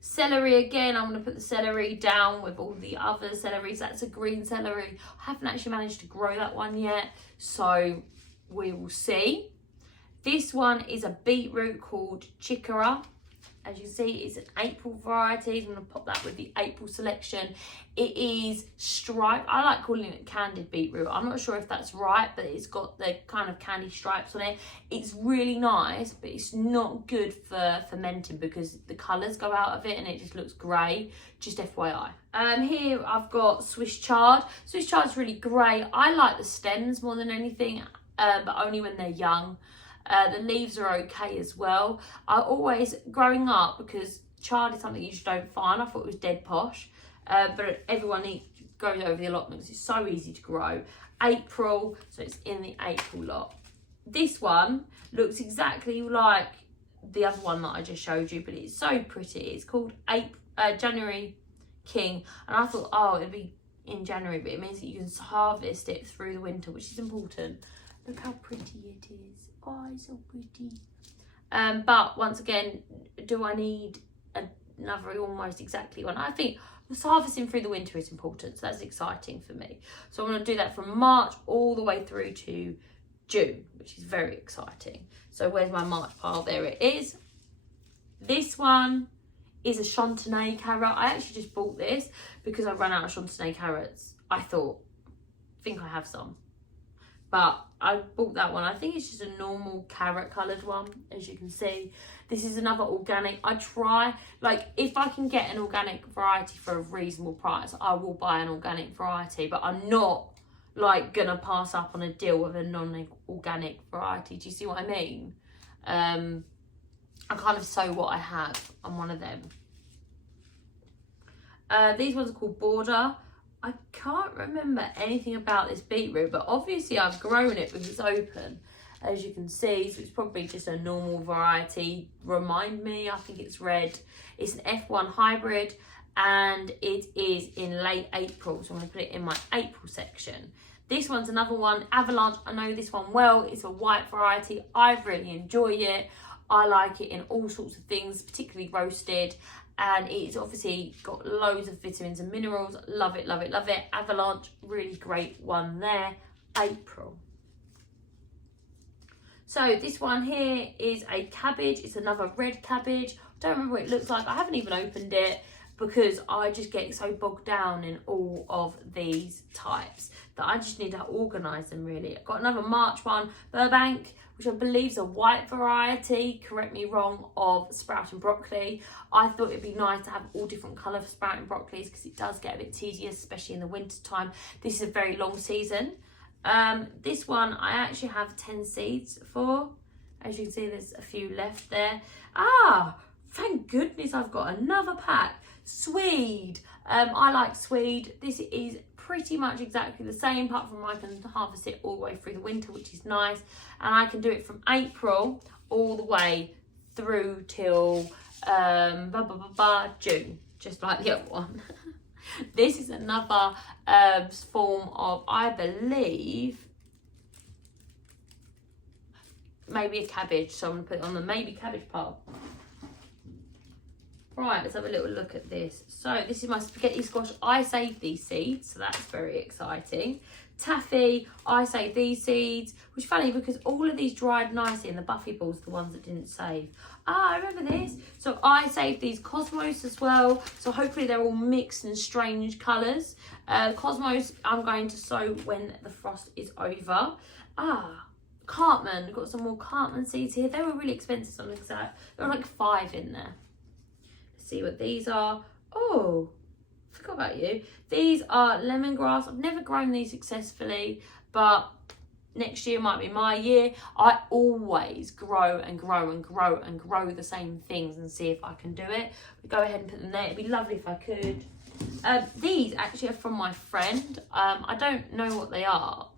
Celery again, I'm going to put the celery down with all the other celeries. That's a green celery. I haven't actually managed to grow that one yet, so we will see. This one is a beetroot called Chicory. As you see, it's an April variety. I'm going to pop that with the April selection. It is striped. I like calling it candied beetroot. I'm not sure if that's right, but it's got the kind of candy stripes on it. It's really nice, but it's not good for fermenting because the colours go out of it and it just looks grey. Just FYI. Here I've got Swiss chard. Swiss chard is really great. I like the stems more than anything, but only when they're young. The leaves are okay as well. I always, growing up, because chard is something you just don't find, I thought it was dead posh, but everyone goes over the allotments. It's so easy to grow. April, so it's in the April lot. This one, Looks exactly like the other one that I just showed you, but it's so pretty. It's called January King, and I thought, oh, it'd be in January, but it means that you can harvest it through the winter, which is important. Look how pretty it is. Oh, it's so pretty. But once again, do I need another almost exactly one? I think harvesting through the winter is important, so that's exciting for me. So I'm going to do that from March all the way through to June, which is very exciting. So where's my March pile? There it is. This one is a Chantenay carrot. I actually just bought this because I ran out of Chantenay carrots. I think I have some, but I bought that one. I think it's just a normal carrot coloured one, as you can see. This is another organic. I try, like, if I can get an organic variety for a reasonable price, I will buy an organic variety, but I'm not like gonna pass up on a deal with a non-organic variety. Do you see what I mean? I kind of sow what I have. I'm one of them. These ones are called Border. I can't remember anything about this beetroot, but obviously I've grown it because it's open, as you can see. So it's probably just a normal variety. Remind me, I think it's red. It's an F1 hybrid, and it is in late April. So I'm going to put it in my April section. This one's another one, Avalanche. I know this one well. It's a white variety. I really enjoy it. I like it in all sorts of things, particularly roasted. And it's obviously got loads of vitamins and minerals. Love it, love it, love it. Avalanche, really great one there. April. So this one here is a cabbage. It's another red cabbage. I don't remember what it looks like. I haven't even opened it because I just get so bogged down in all of these types that I just need to organise them, really. I've got another March one, Burbank, which I believe is a white variety, correct me wrong, of sprouting broccoli. I thought it'd be nice to have all different colour sprouting broccolis because it does get a bit tedious, especially in the winter time. This is a very long season. This one I actually have 10 seeds for. As you can see, there's a few left there. Ah, thank goodness I've got another pack. Swede. I like Swede. This is pretty much exactly the same, apart from I can harvest it all the way through the winter, which is nice. And I can do it from April all the way through till June, just like the other one. This is another form of, I believe, maybe a cabbage. So I'm going to put it on the maybe cabbage pile. Right, let's have a little look at this. So this is my spaghetti squash. I saved these seeds, so that's very exciting. Taffy, I saved these seeds, which is funny because all of these dried nicely and the Buffy balls are the ones that didn't save. Ah, I remember this. So I saved these Cosmos as well. So hopefully they're all mixed and strange colours. Cosmos I'm going to sow when the frost is over. Ah, Cartman, got some more Cartman seeds here. They were really expensive, so there were like 5 in there. See what these are. Oh, forgot about you. These are lemongrass. I've never grown these successfully, but next year might be my year. I always grow and grow and grow and grow the same things and see if I can do it. We go ahead and put them there. It'd be lovely if I could. These actually are from my friend. I don't know what they are.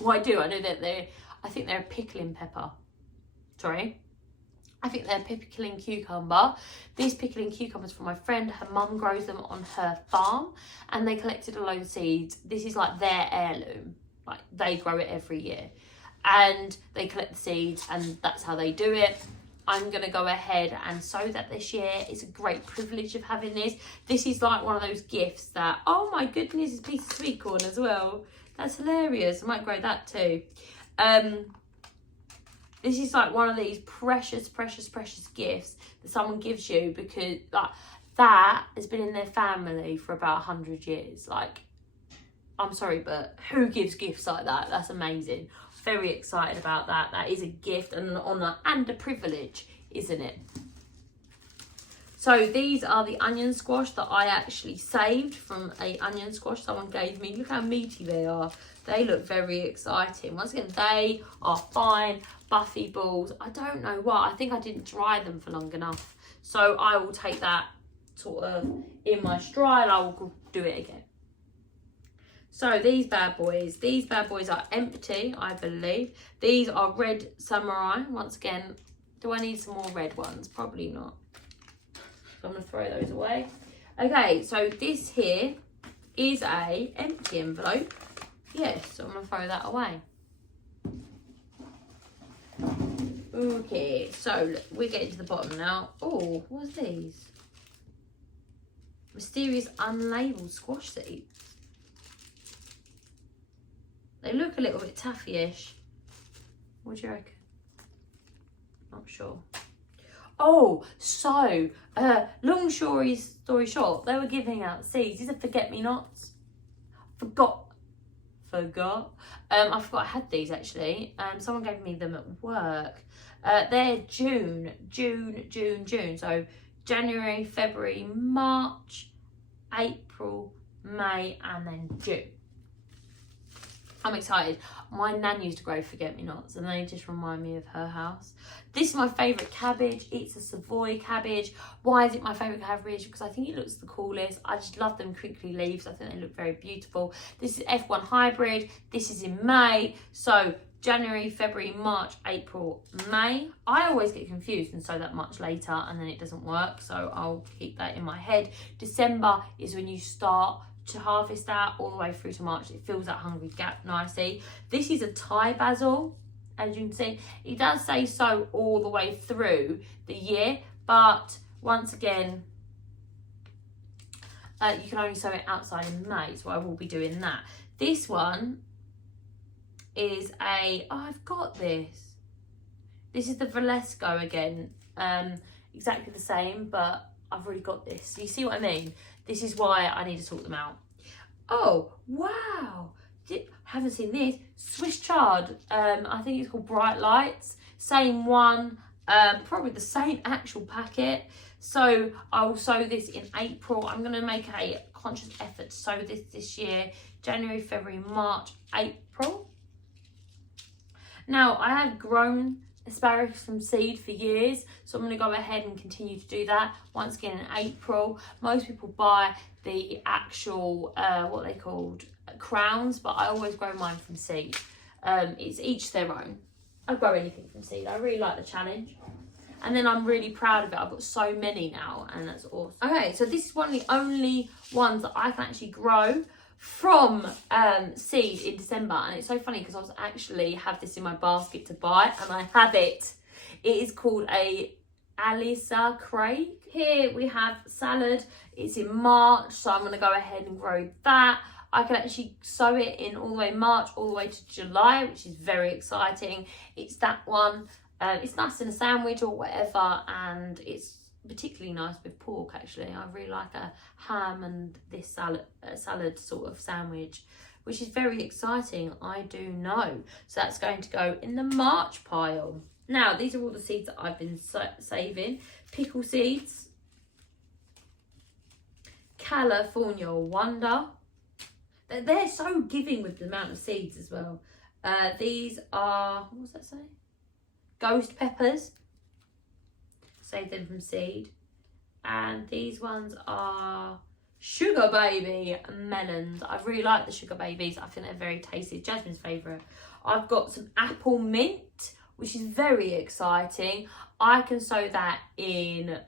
Well, I do. I know that I think they're a pickling pepper. Sorry. I think they're pickling cucumber. These pickling cucumbers from my friend. Her mum grows them on her farm and they collected a load of seeds. This is like their heirloom. Like they grow it every year and they collect the seeds and that's how they do it. I'm going to go ahead and sow that this year. It's a great privilege of having this. This is like one of those gifts that, oh my goodness, it's a piece of sweet corn as well. That's hilarious. I might grow that too. This is like one of these precious, precious, precious gifts that someone gives you because like that has been in their family for about 100 years. Like, I'm sorry, but who gives gifts like that? That's amazing. Very excited about that. That is a gift and an honour and a privilege, isn't it? So these are the onion squash that I actually saved from a onion squash someone gave me. Look how meaty they are. They look very exciting. Once again, they are fine Buffy balls. I don't know why. I think I didn't dry them for long enough. So I will take that sort of in my stride. I will do it again. So these bad boys are empty, I believe. These are red samurai. Once again, do I need some more red ones? Probably not. So I'm going to throw those away. Okay, so this here is a empty envelope. Yes, so I'm going to throw that away. Okay, so we're getting to the bottom now. Oh, what's these? Mysterious unlabeled squash seeds. They look a little bit taffy-ish. What do you reckon? Not sure. Oh, so, long story short, they were giving out seeds. These are forget-me-nots. Forgot. I forgot I had these actually. Someone gave me them at work. They're June. So January, February, March, April, May, and then June. I'm excited. My nan used to grow forget-me-nots and they just remind me of her house. This is my favourite cabbage. It's a Savoy cabbage. Why is it my favourite cabbage? Because I think it looks the coolest. I just love them crinkly leaves. I think they look very beautiful. This is F1 hybrid. This is in May. So January, February, March, April, May. I always get confused and sow that much later and then it doesn't work. So I'll keep that in my head. December is when you start to harvest that all the way through to March. It fills that hungry gap nicely. This is a Thai basil, as you can see. It does say so all the way through the year, but once again, you can only sow it outside in May, so I will be doing that. This one is oh, I've got this. This is the Valesco again. Exactly the same, but I've already got this. You see what I mean? This is why I need to sort them out. Oh, wow. Haven't seen this. Swiss chard. I think it's called Bright Lights. Same one. Probably the same actual packet. So I will sow this in April. I'm going to make a conscious effort to sow this year. January, February, March, April. Now, I have grown asparagus from seed for years, so I'm going to go ahead and continue to do that. Once again in April, most people buy the actual what they called crowns, but I always grow mine from seed. It's each their own. I grow anything from seed. I really like the challenge, and then I'm really proud of it. I've got so many now, and that's awesome. Okay, so this is one of the only ones that I can actually grow from seed in December, and it's so funny because I was actually have this in my basket to buy and I have it. It is called a Alisa Craig. Here we have salad. It's in March, so I'm going to go ahead and grow that. I can actually sow it in all the way March all the way to July, which is very exciting. It's that one. It's nice in a sandwich or whatever, and it's particularly nice with pork. Actually, I really like a ham and this salad sort of sandwich, which is very exciting, I do know. So that's going to go in the March pile. Now these are all the seeds that I've been saving. Pickle seeds, California Wonder. They're so giving with the amount of seeds as well. These are, what does that say? Ghost peppers. Save them from seed. And these ones are Sugar Baby melons. I really like the Sugar Babies. I think they're very tasty. Jasmine's favourite. I've got some apple mint, which is very exciting. I can sow that in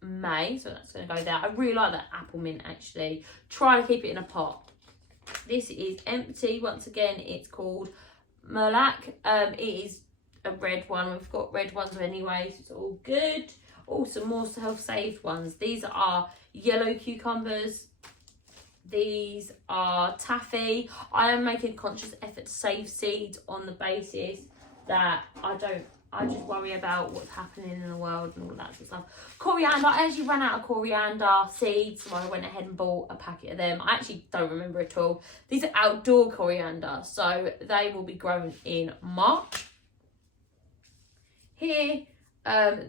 May, so that's going to go there. I really like that apple mint actually. Try to keep it in a pot. This is empty. Once again, it's called Merlac. It is a red one. We've got red ones anyway, so it's all good. Also, more self-saved ones. These are yellow cucumbers. These are taffy. I am making a conscious effort to save seeds on the basis that I just worry about what's happening in the world and all that sort of stuff. Coriander, I actually ran out of coriander seeds, so I went ahead and bought a packet of them. I actually don't remember at all. These are outdoor coriander, so they will be grown in March. Here,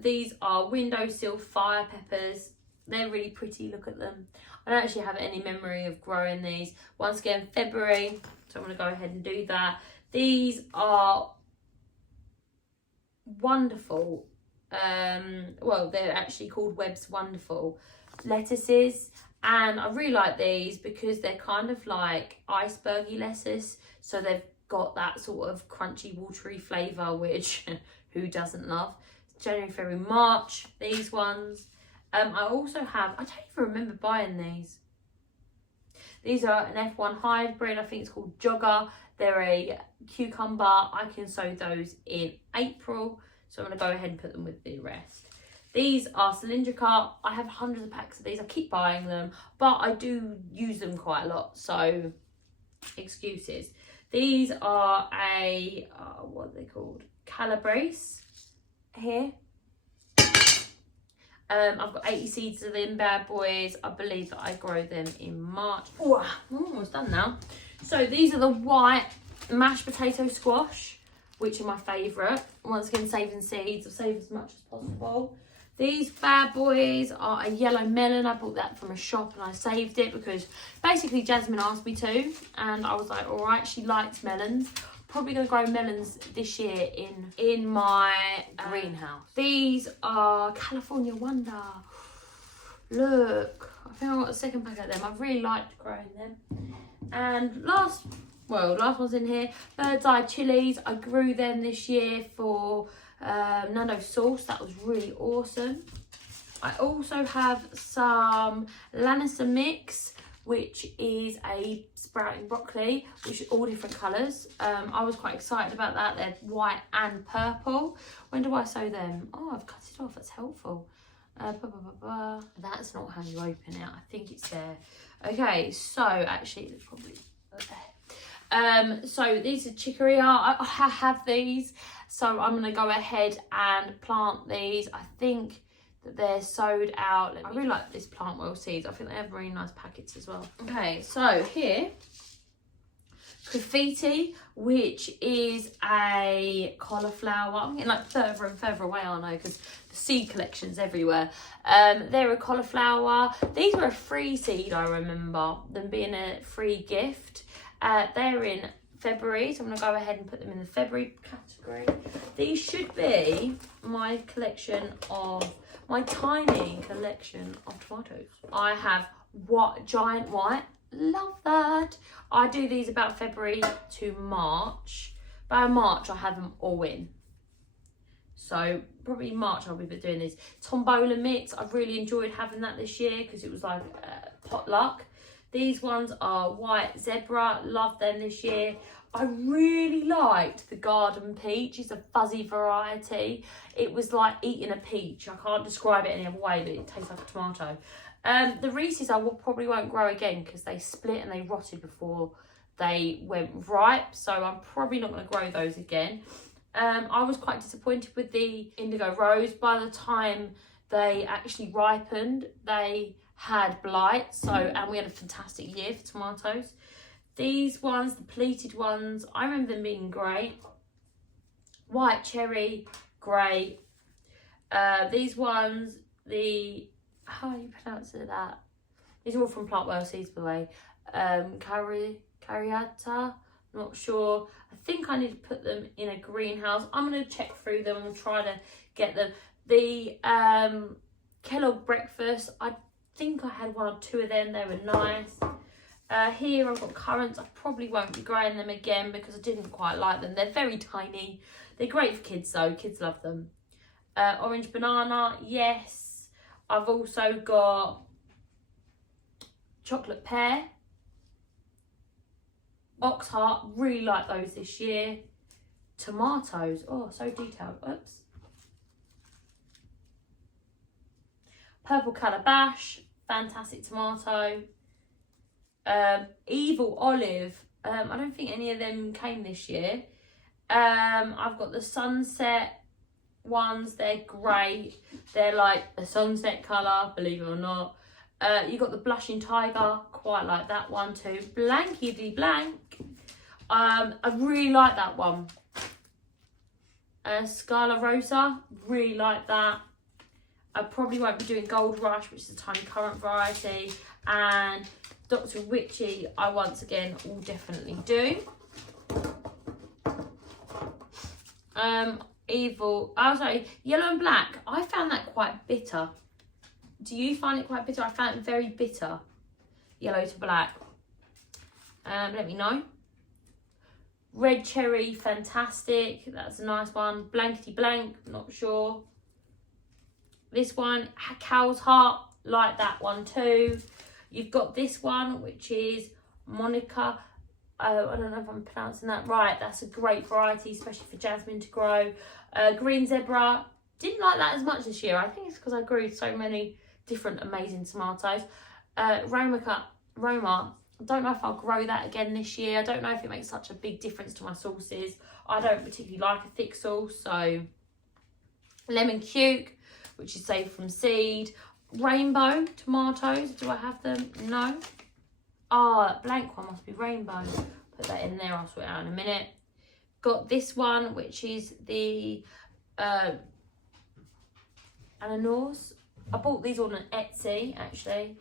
these are windowsill fire peppers. They're really pretty, look at them. I don't actually have any memory of growing these. Once again, February, so I'm going to go ahead and do that. These are wonderful. Well, they're actually called Webb's Wonderful lettuces, And I really like these because they're kind of like icebergy lettuce. So they've got that sort of crunchy, watery flavour, which who doesn't love? January, February, March, these ones. I also have, I don't even remember buying these. These are an F1 hybrid, I think it's called Jogger. They're a cucumber. I can sow those in April. So I'm going to go ahead and put them with the rest. These are cylindrica. I have hundreds of packs of these. I keep buying them, but I do use them quite a lot. So excuses. These are a, what are they called? Calabrese here. I've got 80 seeds of them bad boys. I believe that I grow them in March. Oh, I'm almost done now. So these are the white mashed potato squash, which are my favourite. Once again, saving seeds. I've saved as much as possible. These bad boys are a yellow melon. I bought that from a shop and I saved it because basically Jasmine asked me to. And I was like, all right, she likes melons. Probably going to grow melons this year in my greenhouse. These are California Wonder. Look, I think I got a second pack of them. I've really liked growing them. And last one's in here. Bird's Eye chilies. I grew them this year for Nando's sauce. That was really awesome. I also have some Lannister mix, which is a sprouting broccoli, which is all different colours. I was quite excited about that. They're white and purple. When do I sow them? Oh, I've cut it off. That's helpful. That's not how you open it. I think it's there. Okay, so actually, it's probably there. So these are chicory. I have these. So I'm going to go ahead and plant these. I think that they're sowed out. I really like this plant well seeds. I think they have really nice packets as well. Okay, so here, graffiti, which is a cauliflower. I'm getting like further and further away, aren't I? Because the seed collection's everywhere. They're a cauliflower. These were a free seed, I remember them being a free gift. They're in February, so I'm going to go ahead and put them in the February category. These should be my tiny collection of tomatoes. I have giant white. Love that. I do these about February to March. By March, I have them all in. So probably March I'll be doing this. Tombola mix. I've really enjoyed having that this year because it was like potluck. These ones are white zebra. Love them this year. I really liked the garden peach. It's a fuzzy variety. It was like eating a peach. I can't describe it any other way, but it tastes like a tomato. The Reese's I probably won't grow again because they split and they rotted before they went ripe. So I'm probably not going to grow those again. I was quite disappointed with the indigo rose. By the time they actually ripened, they had blight. And we had a fantastic year for tomatoes. These ones, the pleated ones, I remember them being great. White cherry, great. These ones, how do you pronounce that? These are all from Plant Well Seeds, by the way. Cariata, not sure. I think I need to put them in a greenhouse. I'm going to check through them and try to get them. The Kellogg breakfast, I think I had one or two of them. They were nice. Here I've got currants. I probably won't be growing them again because I didn't quite like them. They're very tiny. They're great for kids though. Kids love them. Orange banana, yes. I've also got chocolate pear. Ox heart, really like those this year. Tomatoes, oh, so detailed. Oops. Purple calabash, fantastic tomato. Evil olive, I don't think any of them came this year. I've got the sunset ones. They're great. They're like a sunset colour, believe it or not. You got the blushing tiger, quite like that one too. Blankety blank. I really like that one. Scala rosa, really like that. I probably won't be doing Gold Rush, which is a tiny currant variety, and Dr. Witchy, I once again will definitely do. Yellow and black. I found that quite bitter. Do you find it quite bitter? I found it very bitter. yellow to black. Let me know. Red cherry, fantastic. That's a nice one. Blankety blank, not sure. This one, cow's heart, like that one too. You've got this one, which is Monica. I don't know if I'm pronouncing that right. That's a great variety, especially for jasmine to grow. Green zebra, didn't like that as much this year. I think it's because I grew so many different amazing tomatoes. Roma, I don't know if I'll grow that again this year. I don't know if it makes such a big difference to my sauces. I don't particularly like a thick sauce, so lemon cuke, which is saved from seed. Rainbow tomatoes, do I have them? No. Blank one must be rainbow. Put that in there, I'll sort it out in a minute. Got this one, which is the ananas. I bought these on an Etsy, actually.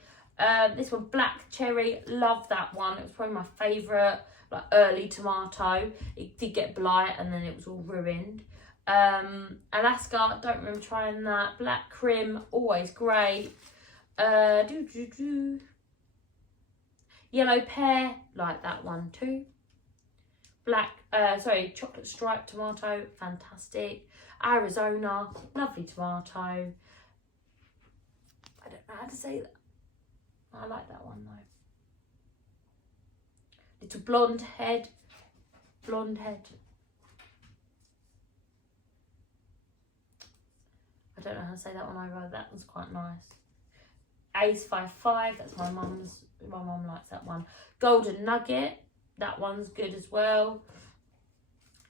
This one, black cherry, love that one. It was probably my favourite, like early tomato. It did get blight and then it was all ruined. Alaska, don't remember trying that. Black Crim, always great. Yellow pear, like that one too. Chocolate striped tomato, fantastic. Arizona, lovely tomato. I don't know how to say that. I like that one though. Little blonde head. I don't know how to say that one either. That one's quite nice. Ace 55, that's my mum's. My mum likes that one. Golden Nugget, that one's good as well.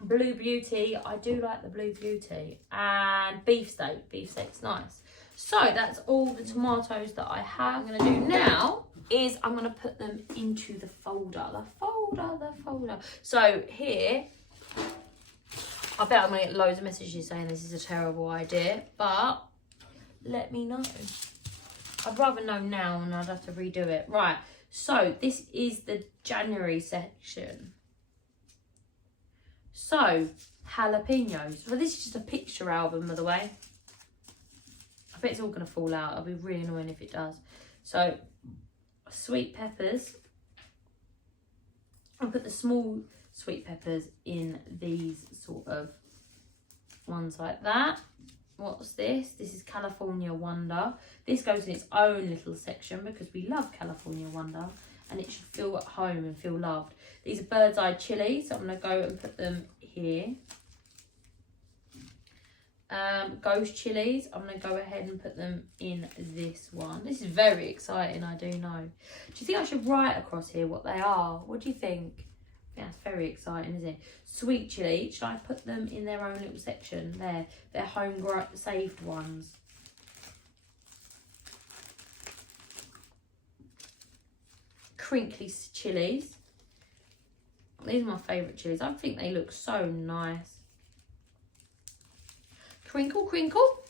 Blue Beauty, I do like the Blue Beauty. And beefsteak, beefsteak's nice. So that's all the tomatoes that I have. What I'm going to do now is I'm going to put them into the folder. The folder. So here, I bet I'm going to get loads of messages saying this is a terrible idea, but let me know. I'd rather know now and I'd have to redo it. Right, so this is the January section. So, jalapenos. Well, this is just a picture album, by the way. I bet it's all going to fall out. It'll be really annoying if it does. So, sweet peppers. I'll put the small sweet peppers in these sort of ones like that. What's this? This is California Wonder. This goes in its own little section because we love California Wonder and it should feel at home and feel loved. These are bird's eye chilies, so I'm going to go and put them here. Ghost chilies, I'm going to go ahead and put them in this one. This is very exciting, I do know. Do you think I should write across here what they are? What do you think? Yeah, it's very exciting, isn't it? Sweet chili, should I put them in their own little section there? They're home saved ones. Crinkly chilies. These are my favourite chilies. I think they look so nice. Crinkle, crinkle.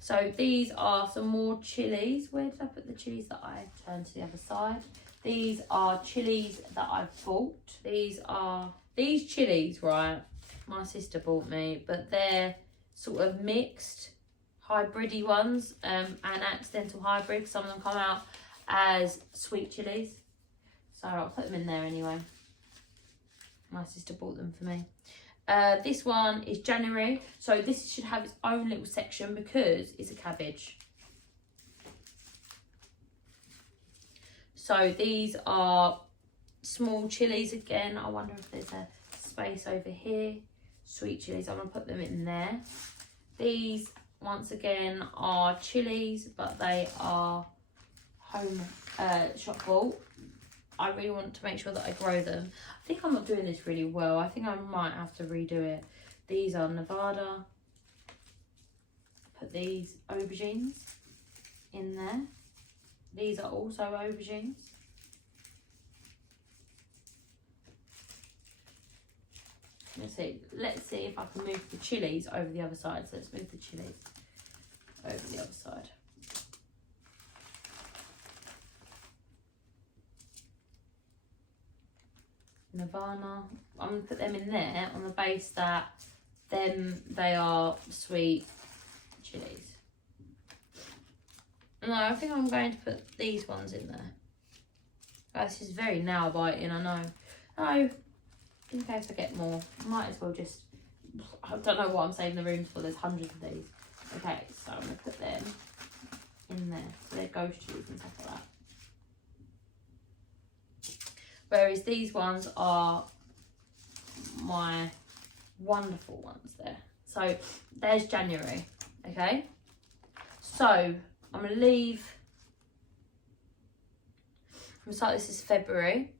So these are some more chilies. Where did I put the chilies that I turned to the other side? These are chilies that I've bought. These chilies, right, my sister bought me, but they're sort of mixed, hybridy ones, and accidental hybrids. Some of them come out as sweet chilies. So I'll put them in there anyway. My sister bought them for me. This one is January. So this should have its own little section because it's a cabbage. So these are small chilies again. I wonder if there's a space over here. Sweet chilies, I'm going to put them in there. These, once again, are chilies, but they are home shop bought. I really want to make sure that I grow them. I think I'm not doing this really well. I think I might have to redo it. These are Nevada. Put these aubergines in there. These are also aubergines. Let's see if I can move the chilies over the other side. So let's move the chilies over the other side. Nirvana. I'm going to put them in there on the base that they are sweet chilies. No, I think I'm going to put these ones in there. Guys, this is very nail biting, I know. No, in case I get more, I might as well just, I don't know what I'm saving the rooms for, there's hundreds of these. Okay, so I'm going to put them in there. So they're ghost tubes and stuff like that. Whereas these ones are my wonderful ones there. So there's January, okay? So I'm going to leave, I'm going to start, this is February.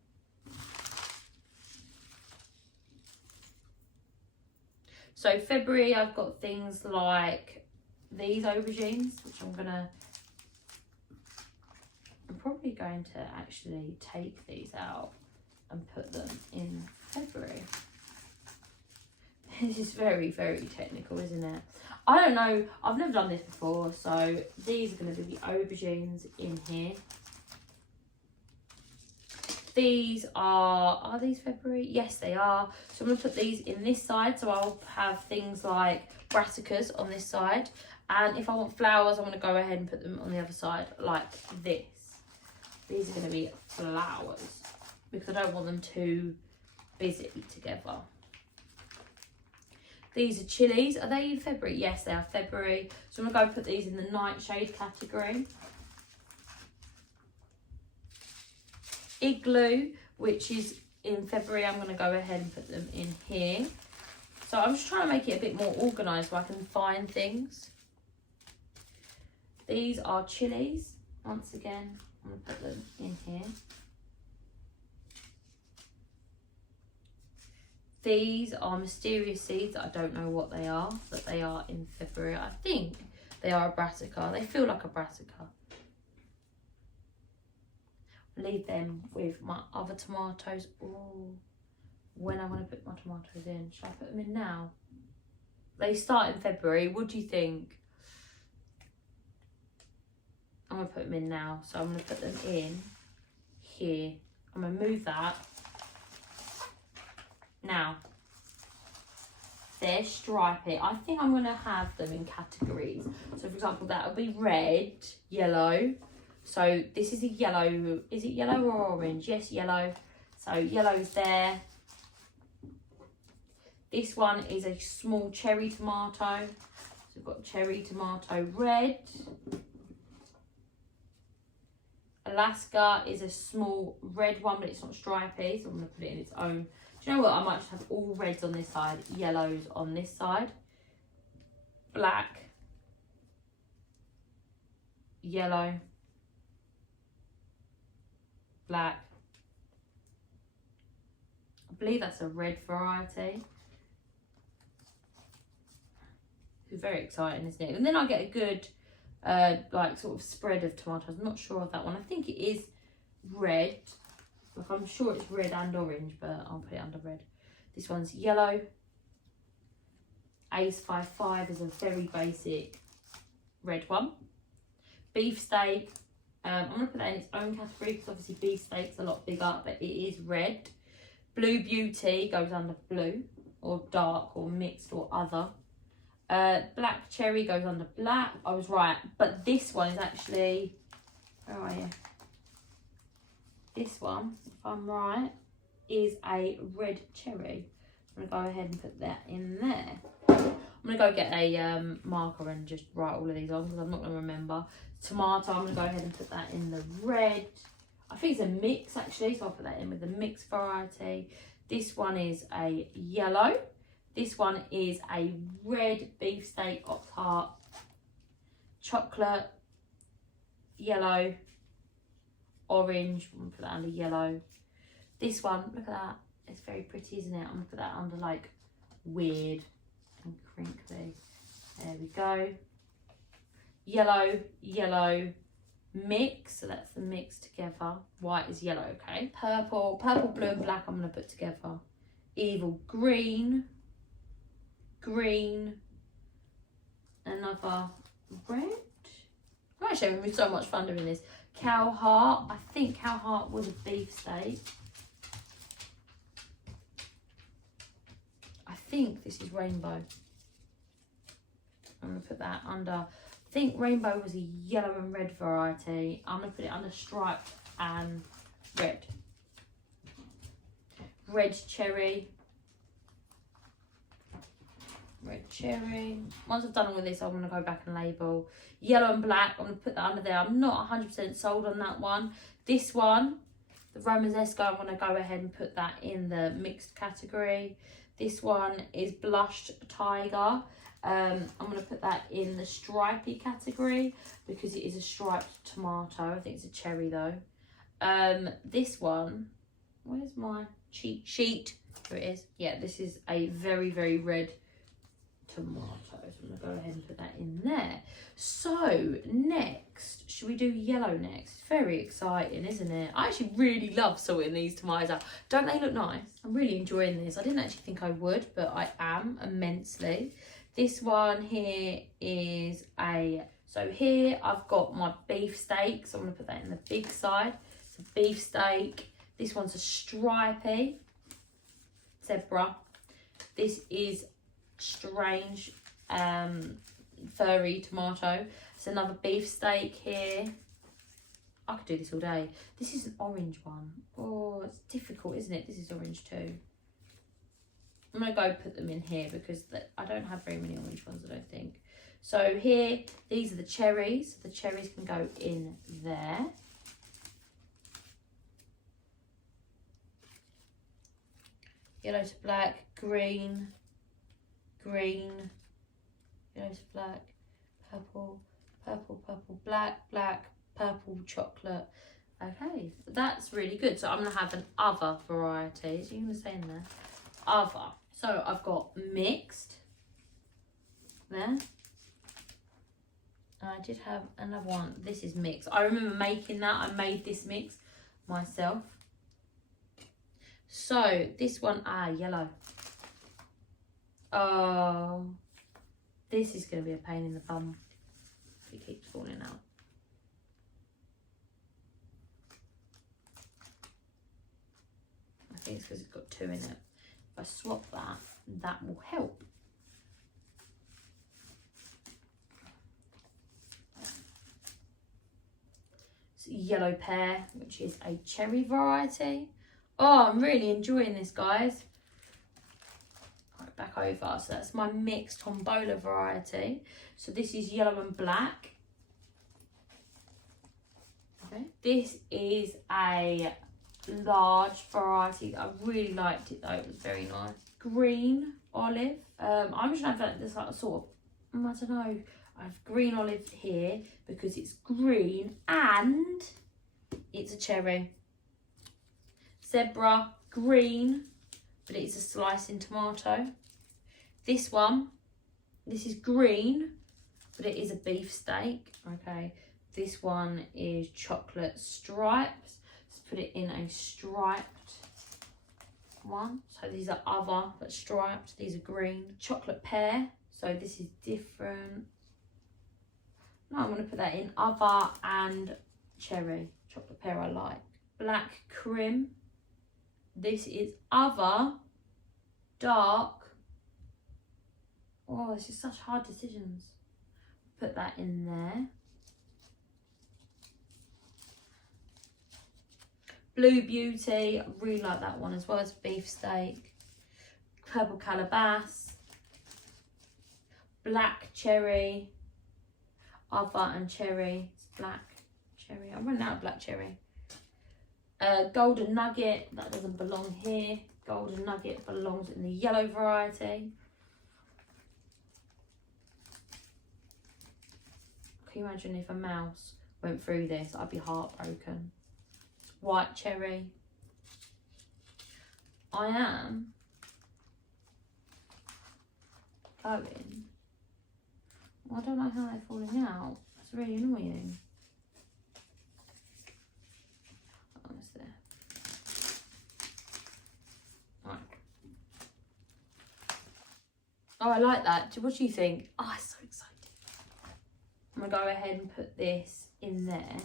So February, I've got things like these aubergines, which I'm probably going to actually take these out and put them in February. This is very, very technical, isn't it? I don't know, I've never done this before, so these are going to be the aubergines in here. These are these February? Yes, they are. So I'm going to put these in this side, so I'll have things like brassicas on this side. And if I want flowers, I'm going to go ahead and put them on the other side like this. These are going to be flowers because I don't want them too busy together. These are chilies. Are they in February? Yes, they are February. So I'm going to go put these in the nightshade category. Igloo, which is in February, I'm going to go ahead and put them in here. So I'm just trying to make it a bit more organised so I can find things. These are chilies. Once again, I'm going to put them in here. These are mysterious seeds. I don't know what they are, but they are in February. I think they are a brassica. They feel like a brassica. Leave them with my other tomatoes. Oh, when I want to put my tomatoes in. Should I put them in now? They start in February. What do you think? I'm going to put them in now. So I'm going to put them in here. I'm going to move that. Now, they're stripy. I think I'm going to have them in categories. So, for example, that would be red, yellow. So, this is a yellow. Is it yellow or orange? Yes, yellow. So, yellow's there. This one is a small cherry tomato. So, we've got cherry tomato red. Alaska is a small red one, but it's not stripy. So, I'm going to put it in its own. Do you know what? I might just have all reds on this side, yellows on this side. Black. Yellow. Black. I believe that's a red variety. It's very exciting, isn't it? And then I get a good, like, sort of spread of tomatoes. I'm not sure of that one. I think it is red. Like, I'm sure it's red and orange, but I'll put it under red. This one's yellow. Ace 55 is a very basic red one. Beef steak. I'm going to put that in its own category because obviously beef steak's a lot bigger, but it is red. Blue Beauty goes under blue, or dark, or mixed, or other. Black Cherry goes under black. I was right, but this one is actually, where are you? This one, if I'm right, is a red cherry. I'm going to go ahead and put that in there. I'm going to go get a marker and just write all of these on because I'm not going to remember. Tomato, I'm going to go ahead and put that in the red. I think it's a mix actually, so I'll put that in with the mixed variety. This one is a yellow. This one is a red beefsteak Ox-Heart. Chocolate, yellow, orange. I'm going to put that under yellow. This one, look at that. It's very pretty, isn't it? I'm going to put that under like weird and crinkly. There we go. Yellow, yellow, mix. So that's the mix together. White is yellow, okay. Purple, blue and black I'm going to put together. Evil green. Green. Another red. I'm actually having so much fun doing this. Cow heart. I think cow heart was a beefsteak. I think this is rainbow. I'm going to put that under, I think rainbow was a yellow and red variety. I'm going to put it under striped and red. Red cherry. Red cherry. Once I've done all of this, I'm going to go back and label. Yellow and black, I'm going to put that under there. I'm not 100% sold on that one. This one, the Romazesco, I'm going to go ahead and put that in the mixed category. This one is Blushed Tiger. I'm going to put that in the stripy category because it is a striped tomato. I think it's a cherry though. This one, where's my cheat sheet? Here it is. Yeah, this is a very, very red tomato. So I'm going to go ahead and put that in there. So next, should we do yellow next? It's very exciting, isn't it? I actually really love sorting these tomatoes out. Don't they look nice? I'm really enjoying this. I didn't actually think I would, but I am immensely. This one here is so here I've got my beef steak. So I'm going to put that in the big side. It's a beef steak. This one's a stripy zebra. This is strange furry tomato. It's another beef steak here. I could do this all day. This is an orange one. Oh, it's difficult, isn't it? This is orange too. I'm going to go put them in here because I don't have very many orange ones, I don't think. So here, these are the cherries. The cherries can go in there. Yellow to black, green, green, yellow to black, purple, purple, purple, black, black, purple, chocolate. Okay, that's really good. So I'm going to have an other variety. So you're going to say in there, other. So I've got mixed there. I did have another one. This is mixed. I remember making that. I made this mix myself. So this one, yellow. Oh, this is going to be a pain in the bum. It keeps falling out. I think it's because it's got two in it. If I swap that, that will help. It's yellow pear, which is a cherry variety. Oh, I'm really enjoying this, guys. Right, back over. So that's my mixed tombola variety. So this is yellow and black. Okay. This is a large variety. I really liked it though. It was very nice. Green olive. I'm just gonna have this like sort of, I don't know. I have green olive here because it's green and it's a cherry. Zebra, green, but it's a slicing tomato. This one, this is green, but it is a beef steak. Okay, this one is chocolate stripes. Let's put it in a striped one. So these are other, but striped. These are green. Chocolate pear, so this is different. No, I'm going to put that in other and cherry. Chocolate pear I like. Black crim. This is other, dark. Oh, this is such hard decisions. Put that in there. Blue Beauty, I really like that one as well as beef steak. Purple calabash. Black cherry. Other and cherry. It's black cherry. I'm running out of black cherry. Golden nugget, that doesn't belong here. Golden nugget belongs in the yellow variety. Can you imagine if a mouse went through this? I'd be heartbroken. White cherry. I am going. I don't know how they're falling out. That's really annoying. Oh, I like that. What do you think? Oh, I'm so excited. I'm going to go ahead and put this in there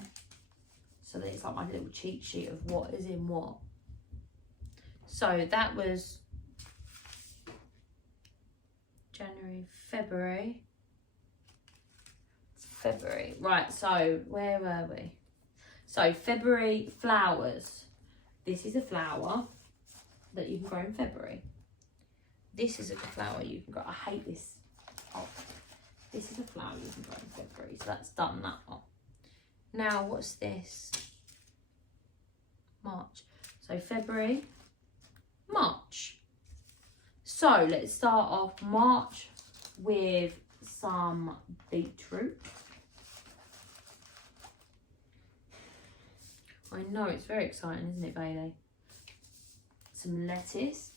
so that it's like my little cheat sheet of what is in what. So that was January, February. Right, so where were we? So February, flowers. This is a flower that you can grow in February. This is a flower you can grow. I hate this. Oh, this is a flower you can grow in February. So that's done, that one. Now, what's this? March. So February, March. So let's start off March with some beetroot. I know, it's very exciting, isn't it, Bailey? Some lettuce.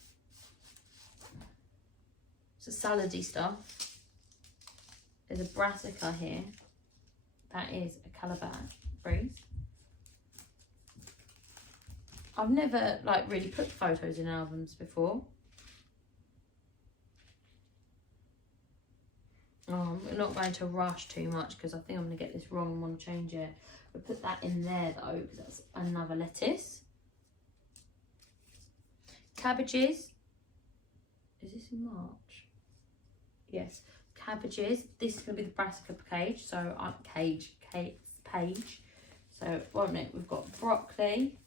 It's a salady stuff. There's a brassica here. That is a calabrese. I've never like really put photos in albums before. I'm not going to rush too much because I think I'm going to get this wrong and want to change it. We'll put that in there though because that's another lettuce. Cabbages. Is this in March? Yes. Cabbages. This is going to be the brassica page. So page. So won't it? We've got broccoli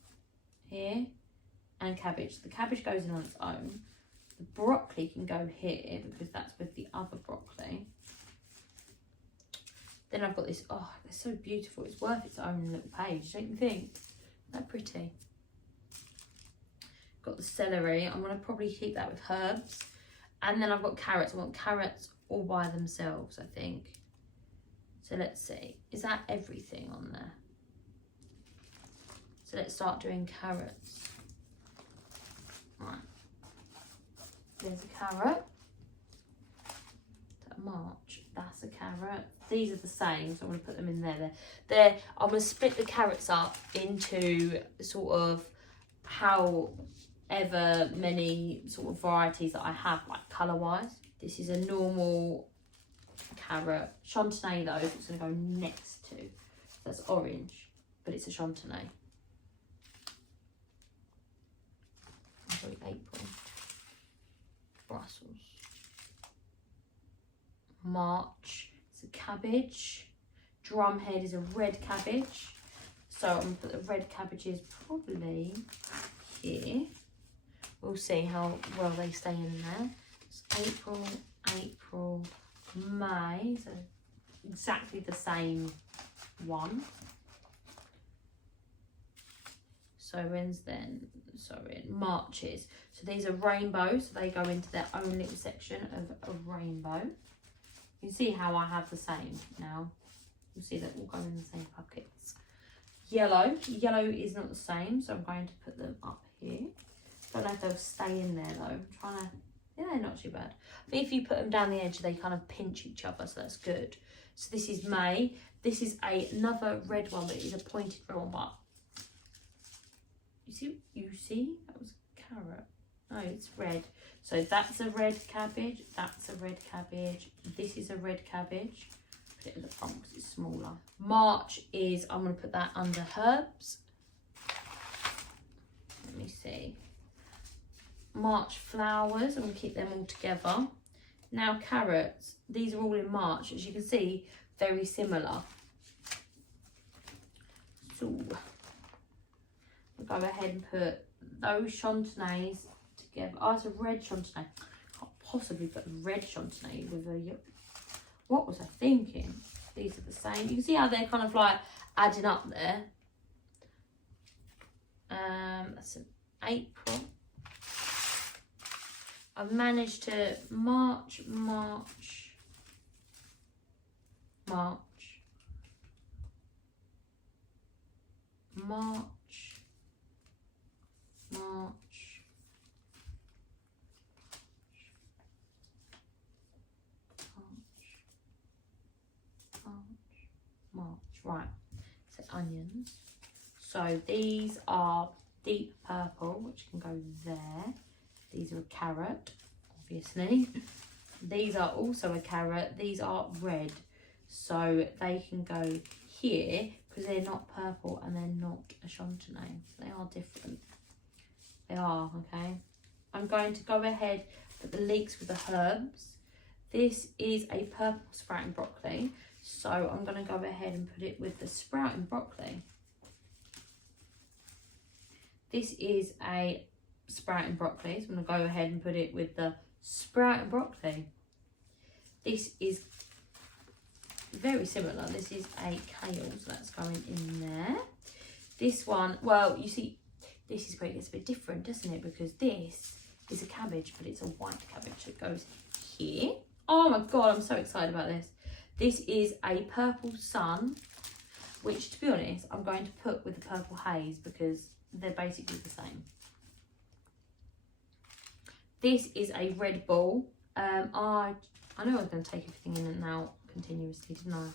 here and cabbage. The cabbage goes in on its own. The broccoli can go here because that's with the other broccoli. Then I've got this, oh, they're so beautiful. It's worth its own little page, don't you think? Isn't that pretty? Got the celery. I'm going to probably keep that with herbs. And then I've got carrots. I want carrots all by themselves, I think. So let's see. Is that everything on there? So let's start doing carrots. Right. There's a carrot. Is that March? That's a carrot. These are the same, so I'm going to put them in there. I'm going to split the carrots up into sort of however many sort of varieties that I have, like colour-wise. This is a normal carrot. Chantenay, though, it's going to go next to. That's orange, but it's a Chantenay. April. Brussels. March, it's a cabbage. Drumhead is a red cabbage. So I'm going to put the red cabbages probably here. We'll see how well they stay in there. It's April, May. So exactly the same one. So when's then? Sorry, Marches. So these are rainbows. So they go into their own little section of a rainbow. You can see how I have the same now. You'll see that all go in the same buckets. Yellow. Yellow is not the same, so I'm going to put them up here. Don't know if they'll stay in there though. I'm trying to, yeah, they're not too bad. I think if you put them down the edge, they kind of pinch each other, so that's good. So this is May. This is another red one, but it is a pointed red one, but you see? That was a carrot. Oh, it's red. So that's a red cabbage. That's a red cabbage. This is a red cabbage. Put it in the front because it's smaller. March is, I'm going to put that under herbs. Let me see. March flowers. I'm going to keep them all together. Now carrots. These are all in March. As you can see, very similar. So I'll go ahead and put those Chantenays together. Oh, it's a red Chantenay. Can't possibly put a red Chantenay with a... What was I thinking? These are the same. You can see how they're kind of like adding up there. That's an April. I've managed to March, right, so onions. So these are deep purple, which can go there. These are a carrot, obviously. These are also a carrot. These are red, so they can go here because they're not purple and they're not a Chantenay. They are different. They are, okay. I'm going to go ahead put the leeks with the herbs. This is a purple sprouting broccoli, so I'm going to go ahead and put it with the sprouting broccoli. This is a sprouting broccoli. So I'm going to go ahead and put it with the sprouting broccoli. This is very similar. This is a kale, so that's going in there. This one, well, you see, this is where it gets a bit different, doesn't it? Because this is a cabbage, but it's a white cabbage that goes here. Oh my God, I'm so excited about this. This is a purple sun, which, to be honest, I'm going to put with the purple haze because they're basically the same. This is a red ball. I know I was going to take everything in and out continuously, didn't I?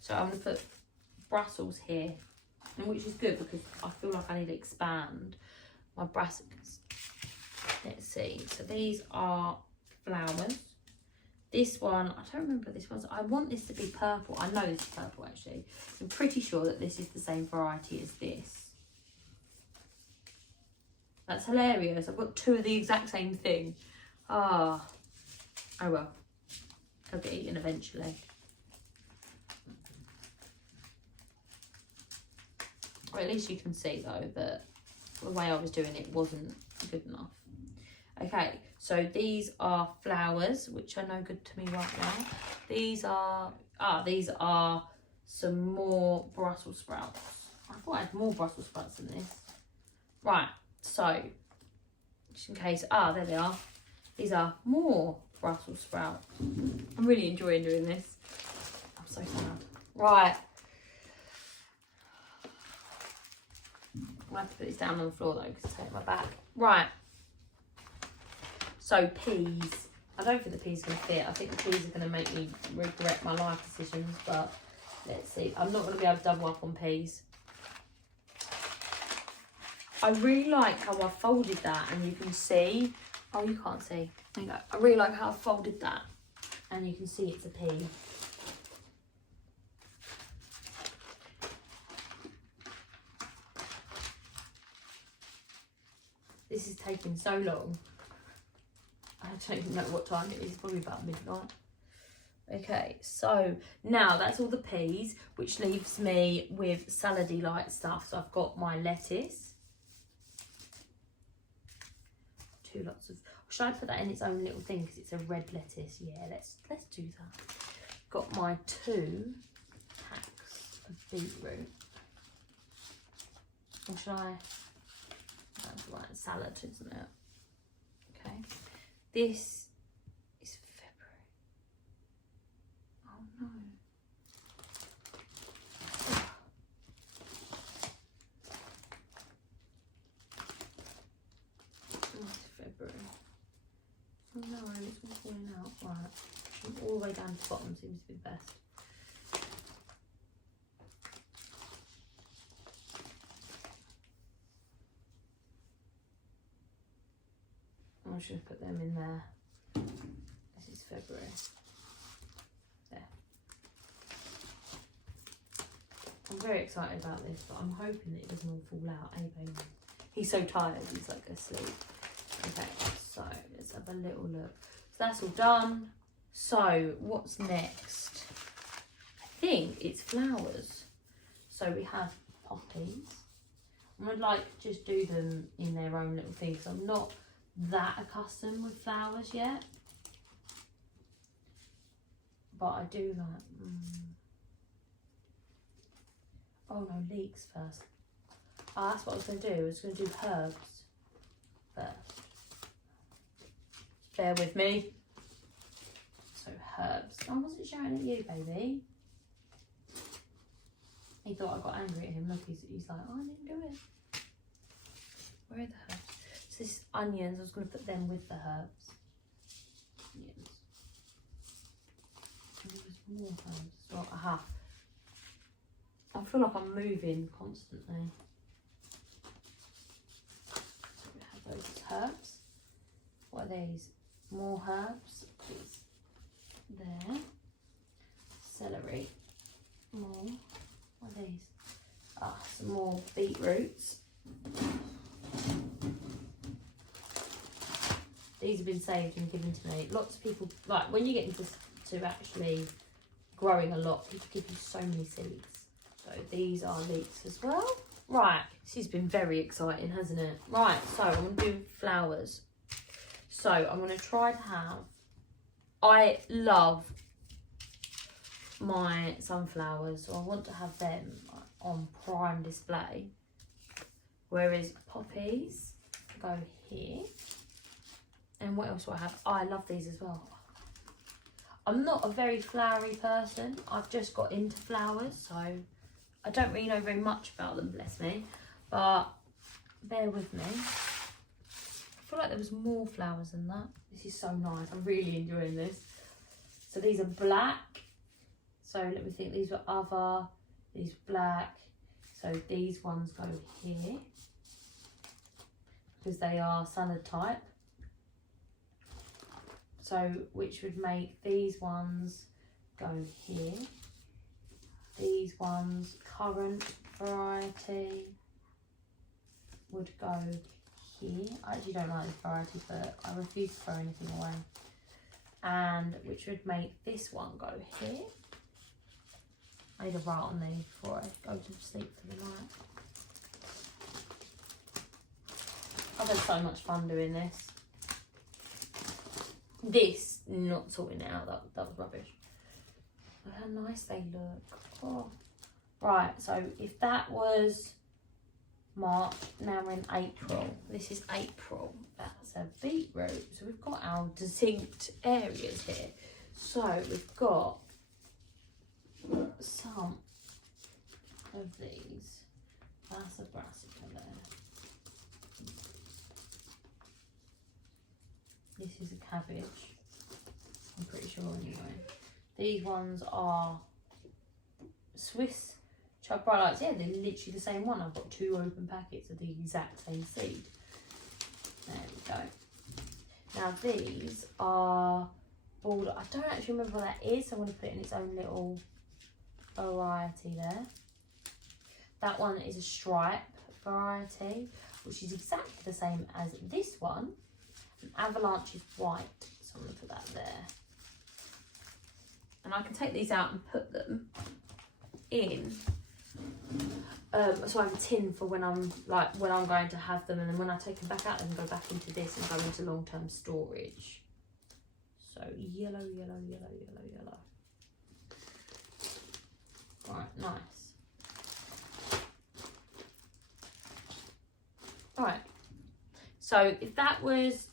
So I'm going to put Brussels here, and which is good because I feel like I need to expand my Brussels. Let's see. So these are flowers. This one, I don't remember this one. I want this to be purple. I know this is purple actually. I'm pretty sure that this is the same variety as this. That's hilarious. I've got two of the exact same thing. Ah, oh well. They'll get eaten eventually. Or at least you can see though that the way I was doing it wasn't good enough. Okay, so these are flowers, which are no good to me right now. These are some more Brussels sprouts. I thought I had more Brussels sprouts than this. Right, so just in case, there they are. These are more Brussels sprouts. I'm really enjoying doing this. I'm so sad. Right. I have to put this down on the floor though because it's hurting my back. Right. So peas. I don't think the peas are going to fit. I think the peas are going to make me regret my life decisions, but let's see. I'm not going to be able to double up on peas. I really like how I folded that, and you can see. Oh, you can't see. There you go. I really like how I folded that, and you can see it's a pea. This is taking so long. I don't even know what time it is. It's probably about midnight. Okay, so now that's all the peas, which leaves me with salady light stuff. So I've got my lettuce. Two lots of. Should I put that in its own little thing because it's a red lettuce? Yeah, let's do that. Got my 2 packs of beetroot. Or should I? That's right, salad, isn't it? Okay. This is February. Oh no. It's February. Oh no, it's all falling out. Right. All the way down to the bottom seems to be the best. I should put them in there. This is February. There. I'm very excited about this, but I'm hoping that it doesn't all fall out. Hey, baby. He's so tired, he's like asleep. Okay, so let's have a little look. So that's all done. So what's next? I think it's flowers. So we have poppies. I would like to just do them in their own little thing because I'm not that accustomed with flowers yet, but I do like oh no, leeks first. That's what I was going to do. I was going to do herbs first. Bear with me. So herbs. I wasn't shouting at you, baby. He thought I got angry at him. Look, he's like, oh, I didn't do it. Where are the herbs? So this is onions. I was going to put them with the herbs. Onions. And there's more herbs as well. Aha. I feel like I'm moving constantly. So we have those as herbs. What are these? More herbs. Please. There. Celery. More. What are these? Some more beetroots. These have been saved and given to me. Lots of people, like when you get into actually growing a lot, people give you so many seeds. So these are leeks as well. Right, this has been very exciting, hasn't it? Right, so I'm going to do flowers. So I'm going to try to have... I love my sunflowers, so I want to have them on prime display. Whereas poppies go here. And what else do I have? Oh, I love these as well. I'm not a very flowery person. I've just got into flowers, so I don't really know very much about them, bless me. But bear with me. I feel like there was more flowers than that. This is so nice. I'm really enjoying this. So these are black. So let me think. These were other. These black. So these ones go here because they are salad type. So which would make these ones go here. These ones, currant variety, would go here. I actually don't like this variety, but I refuse to throw anything away. And which would make this one go here. I need to write on these before I go to sleep for the night. I've had so much fun doing this. This, not sorting it out, that was rubbish. Look how nice they look. Oh. Right, so if that was March, now we're in April. This is April. That's a beetroot. So we've got our distinct areas here. So we've got some of these. That's a brassica there. This is a cabbage, I'm pretty sure anyway. These ones are Swiss Chug Bright Lights. Yeah, they're literally the same one. I've got 2 open packets of the exact same seed. There we go. Now these are border. I don't actually remember what that is, so I'm going to put it in its own little variety there. That one is a stripe variety, which is exactly the same as this one. Avalanche is white, so I'm going to put that there. And I can take these out and put them in. So I have a tin for when I'm going to have them, and then when I take them back out, I can go back into this and go into long-term storage. So yellow, yellow, yellow, yellow, yellow. Right, nice. Alright. So if that was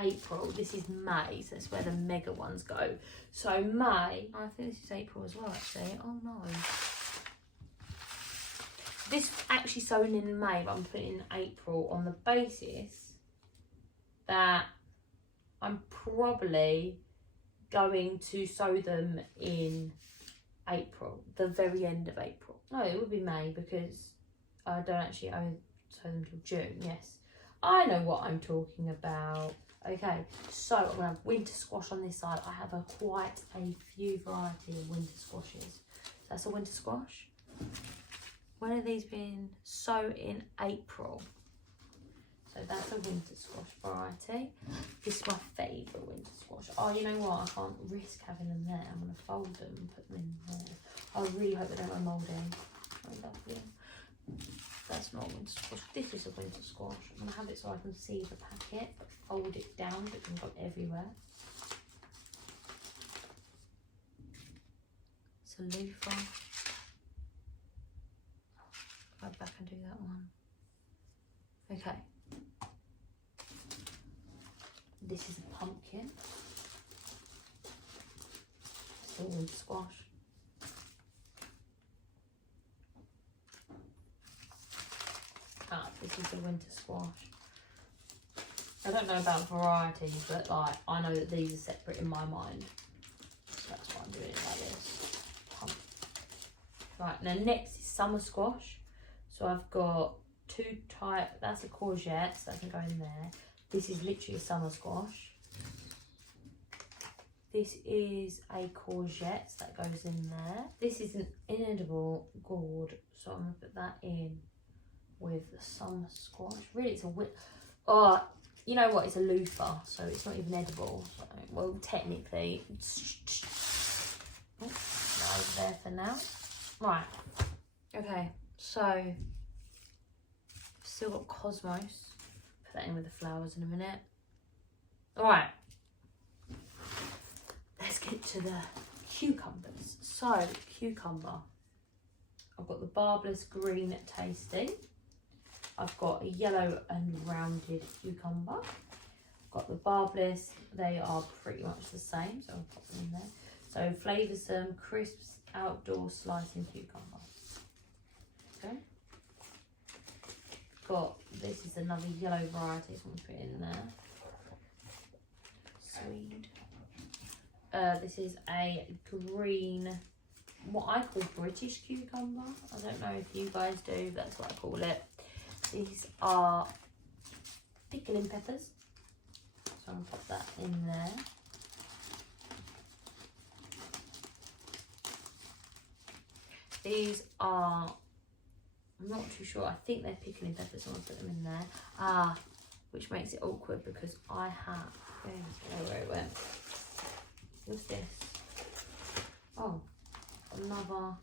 April, this is May, so that's where the mega ones go. So May, I think this is April as well actually. Oh no. This actually sown in May, but I'm putting in April on the basis that I'm probably going to sow them in April, the very end of April. No, it would be May because I don't actually sow them till June, yes. I know what I'm talking about. Okay, so I'm going to have winter squash on this side. I have quite a few variety of winter squashes. So that's a winter squash. When have these been sown in April? So that's a winter squash variety. This is my favourite winter squash. Oh, you know what? I can't risk having them there. I'm going to fold them and put them in there. I really hope they don't go mouldy. Oh, lovely. That's not a winter squash. This is a winter squash. I'm going to have it so I can see the packet, but fold it down so it can go everywhere. It's a loofah. Go back and do that one. Okay. This is a pumpkin. Still winter squash. This is the winter squash. I don't know about varieties, but like I know that these are separate in my mind. So that's why I'm doing it like this. Right, now next is summer squash. So I've got 2 types. That's a courgette, so that can go in there. This is literally a summer squash. This is a courgette that goes in there. This is an inedible gourd, so I'm going to put that in with the summer squash. Really, it's a oh, you know what? It's a loofah, so it's not even edible. So, well, technically, over there for now. Right. Okay, so I've still got Cosmos. Put that in with the flowers in a minute. All right, let's get to the cucumbers. So cucumber, I've got the barbless green tasty. I've got a yellow and rounded cucumber. I've got the barbless, they are pretty much the same, so I'll pop them in there. So flavoursome, crisps, outdoor slicing cucumber. Okay. Got, this is another yellow variety, so I'm going to put it in there. Sweet. This is a green, what I call British cucumber. I don't know if you guys do, but that's what I call it. These are pickling peppers. So I'm going to pop that in there. These are, I'm not too sure, I think they're pickling peppers, so I'm going to put them in there. Which makes it awkward because I have, where it went. What's this? Oh, another.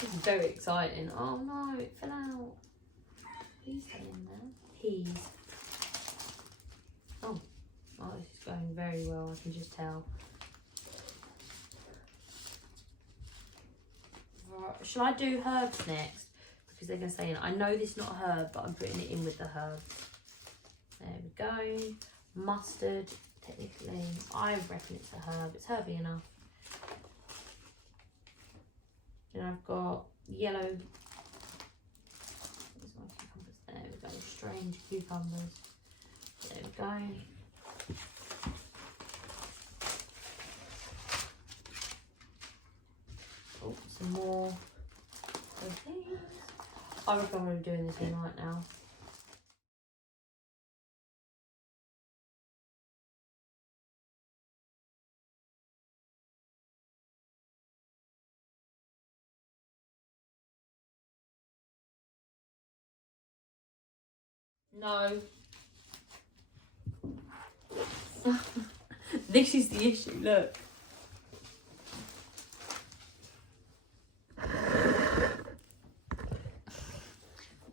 This is very exciting. Oh no, it fell out. Peas fell in there. Peas. Oh, this is going very well, I can just tell. Right. Shall I do herbs next? Because they're going to say, I know this is not a herb, but I'm putting it in with the herb. There we go. Mustard, technically, I reckon it's a herb. It's herby enough. Then I've got yellow. Where's my cucumbers? There we go. Strange cucumbers. There we go. Oh, some more of these. I reckon I'm going to be doing this in right now. No. This is the issue, look.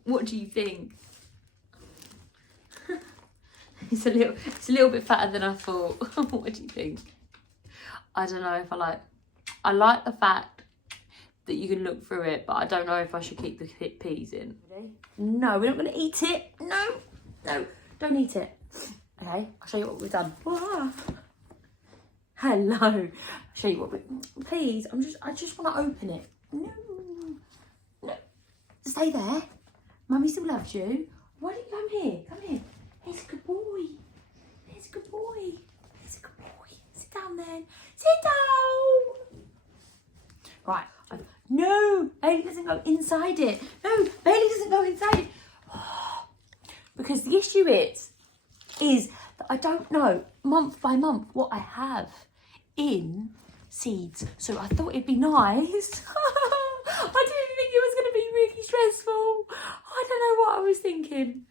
What do you think? It's a little bit fatter than I thought. What do you think? I don't know if I like the fact that you can look through it, but I don't know if I should keep the peas in. Ready? No, we're not going to eat it. No, don't eat it. Okay, I'll show you what we've done. Whoa. Hello. I'll show you what we. Please, I just want to open it. No, stay there. Mummy still loves you. Why don't you come here? Come here. There's a good boy. There's a good boy. There's a good boy. Sit down then. Sit down. Right. No, Bailey doesn't go inside it. No, Bailey doesn't go inside it. Because the issue is that I don't know month by month what I have in seeds. So I thought it'd be nice. I didn't think it was going to be really stressful. I don't know what I was thinking.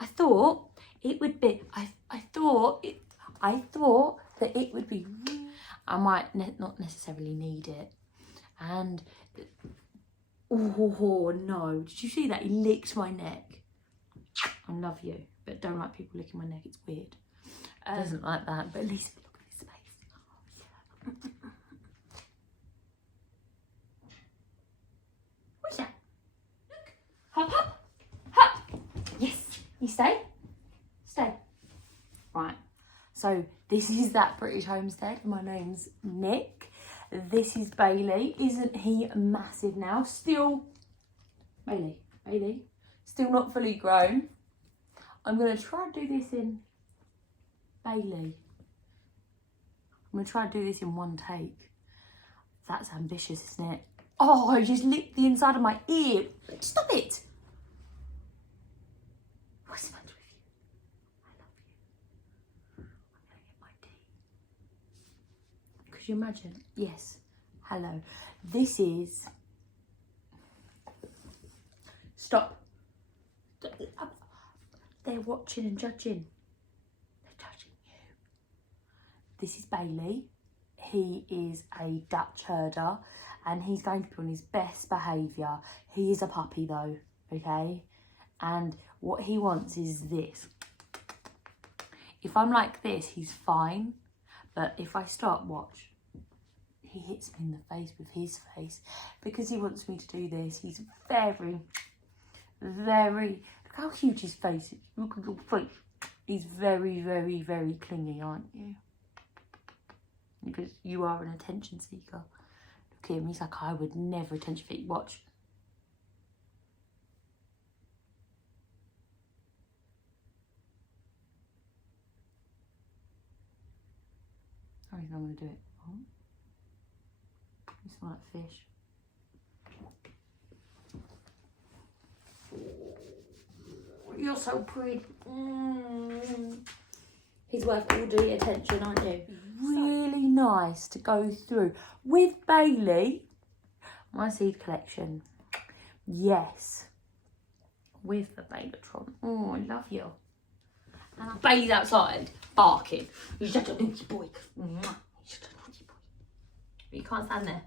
I thought it would be, I thought that it would be, I might not necessarily need it. And, oh no, did you see that? He licked my neck. I love you, but don't like people licking my neck, it's weird. Doesn't like that, but at least look at his face. What's that? Look, hop, hop, hop. Yes, you stay. Right, so this is That British Homestead. My name's Nick. This is Bailey. Isn't he massive now? Still, Bailey, still not fully grown. I'm going to try and do this in Bailey. I'm going to try and do this in one take. That's ambitious, isn't it? Oh, I just licked the inside of my ear. Stop it. What's the matter with you? I love you. I'm going to get my tea. Could you imagine? Yes. Hello. This is... Stop. They're watching and judging. They're judging. this is Bailey. He is a Dutch herder and he's going to be on his best behaviour. He is a puppy though, okay? And what he wants is this. If I'm like this, he's fine. But if I start, watch, he hits me in the face with his face because he wants me to do this. He's very, look how huge his face is. Look at your face. He's very, very, very clingy, aren't you? Because you are an attention seeker. Look at him, he's like, I would never attention seek. Watch. Oh, he's not going to do it. Oh. You smell like fish. You're so pretty. He's worth all the attention, aren't you? Really nice to go through. With Bailey, my seed collection. Yes. With the Bailotron. Oh, I love you. And Bailey's outside, barking. You're such a naughty boy. You're such a naughty boy. But you can't stand there.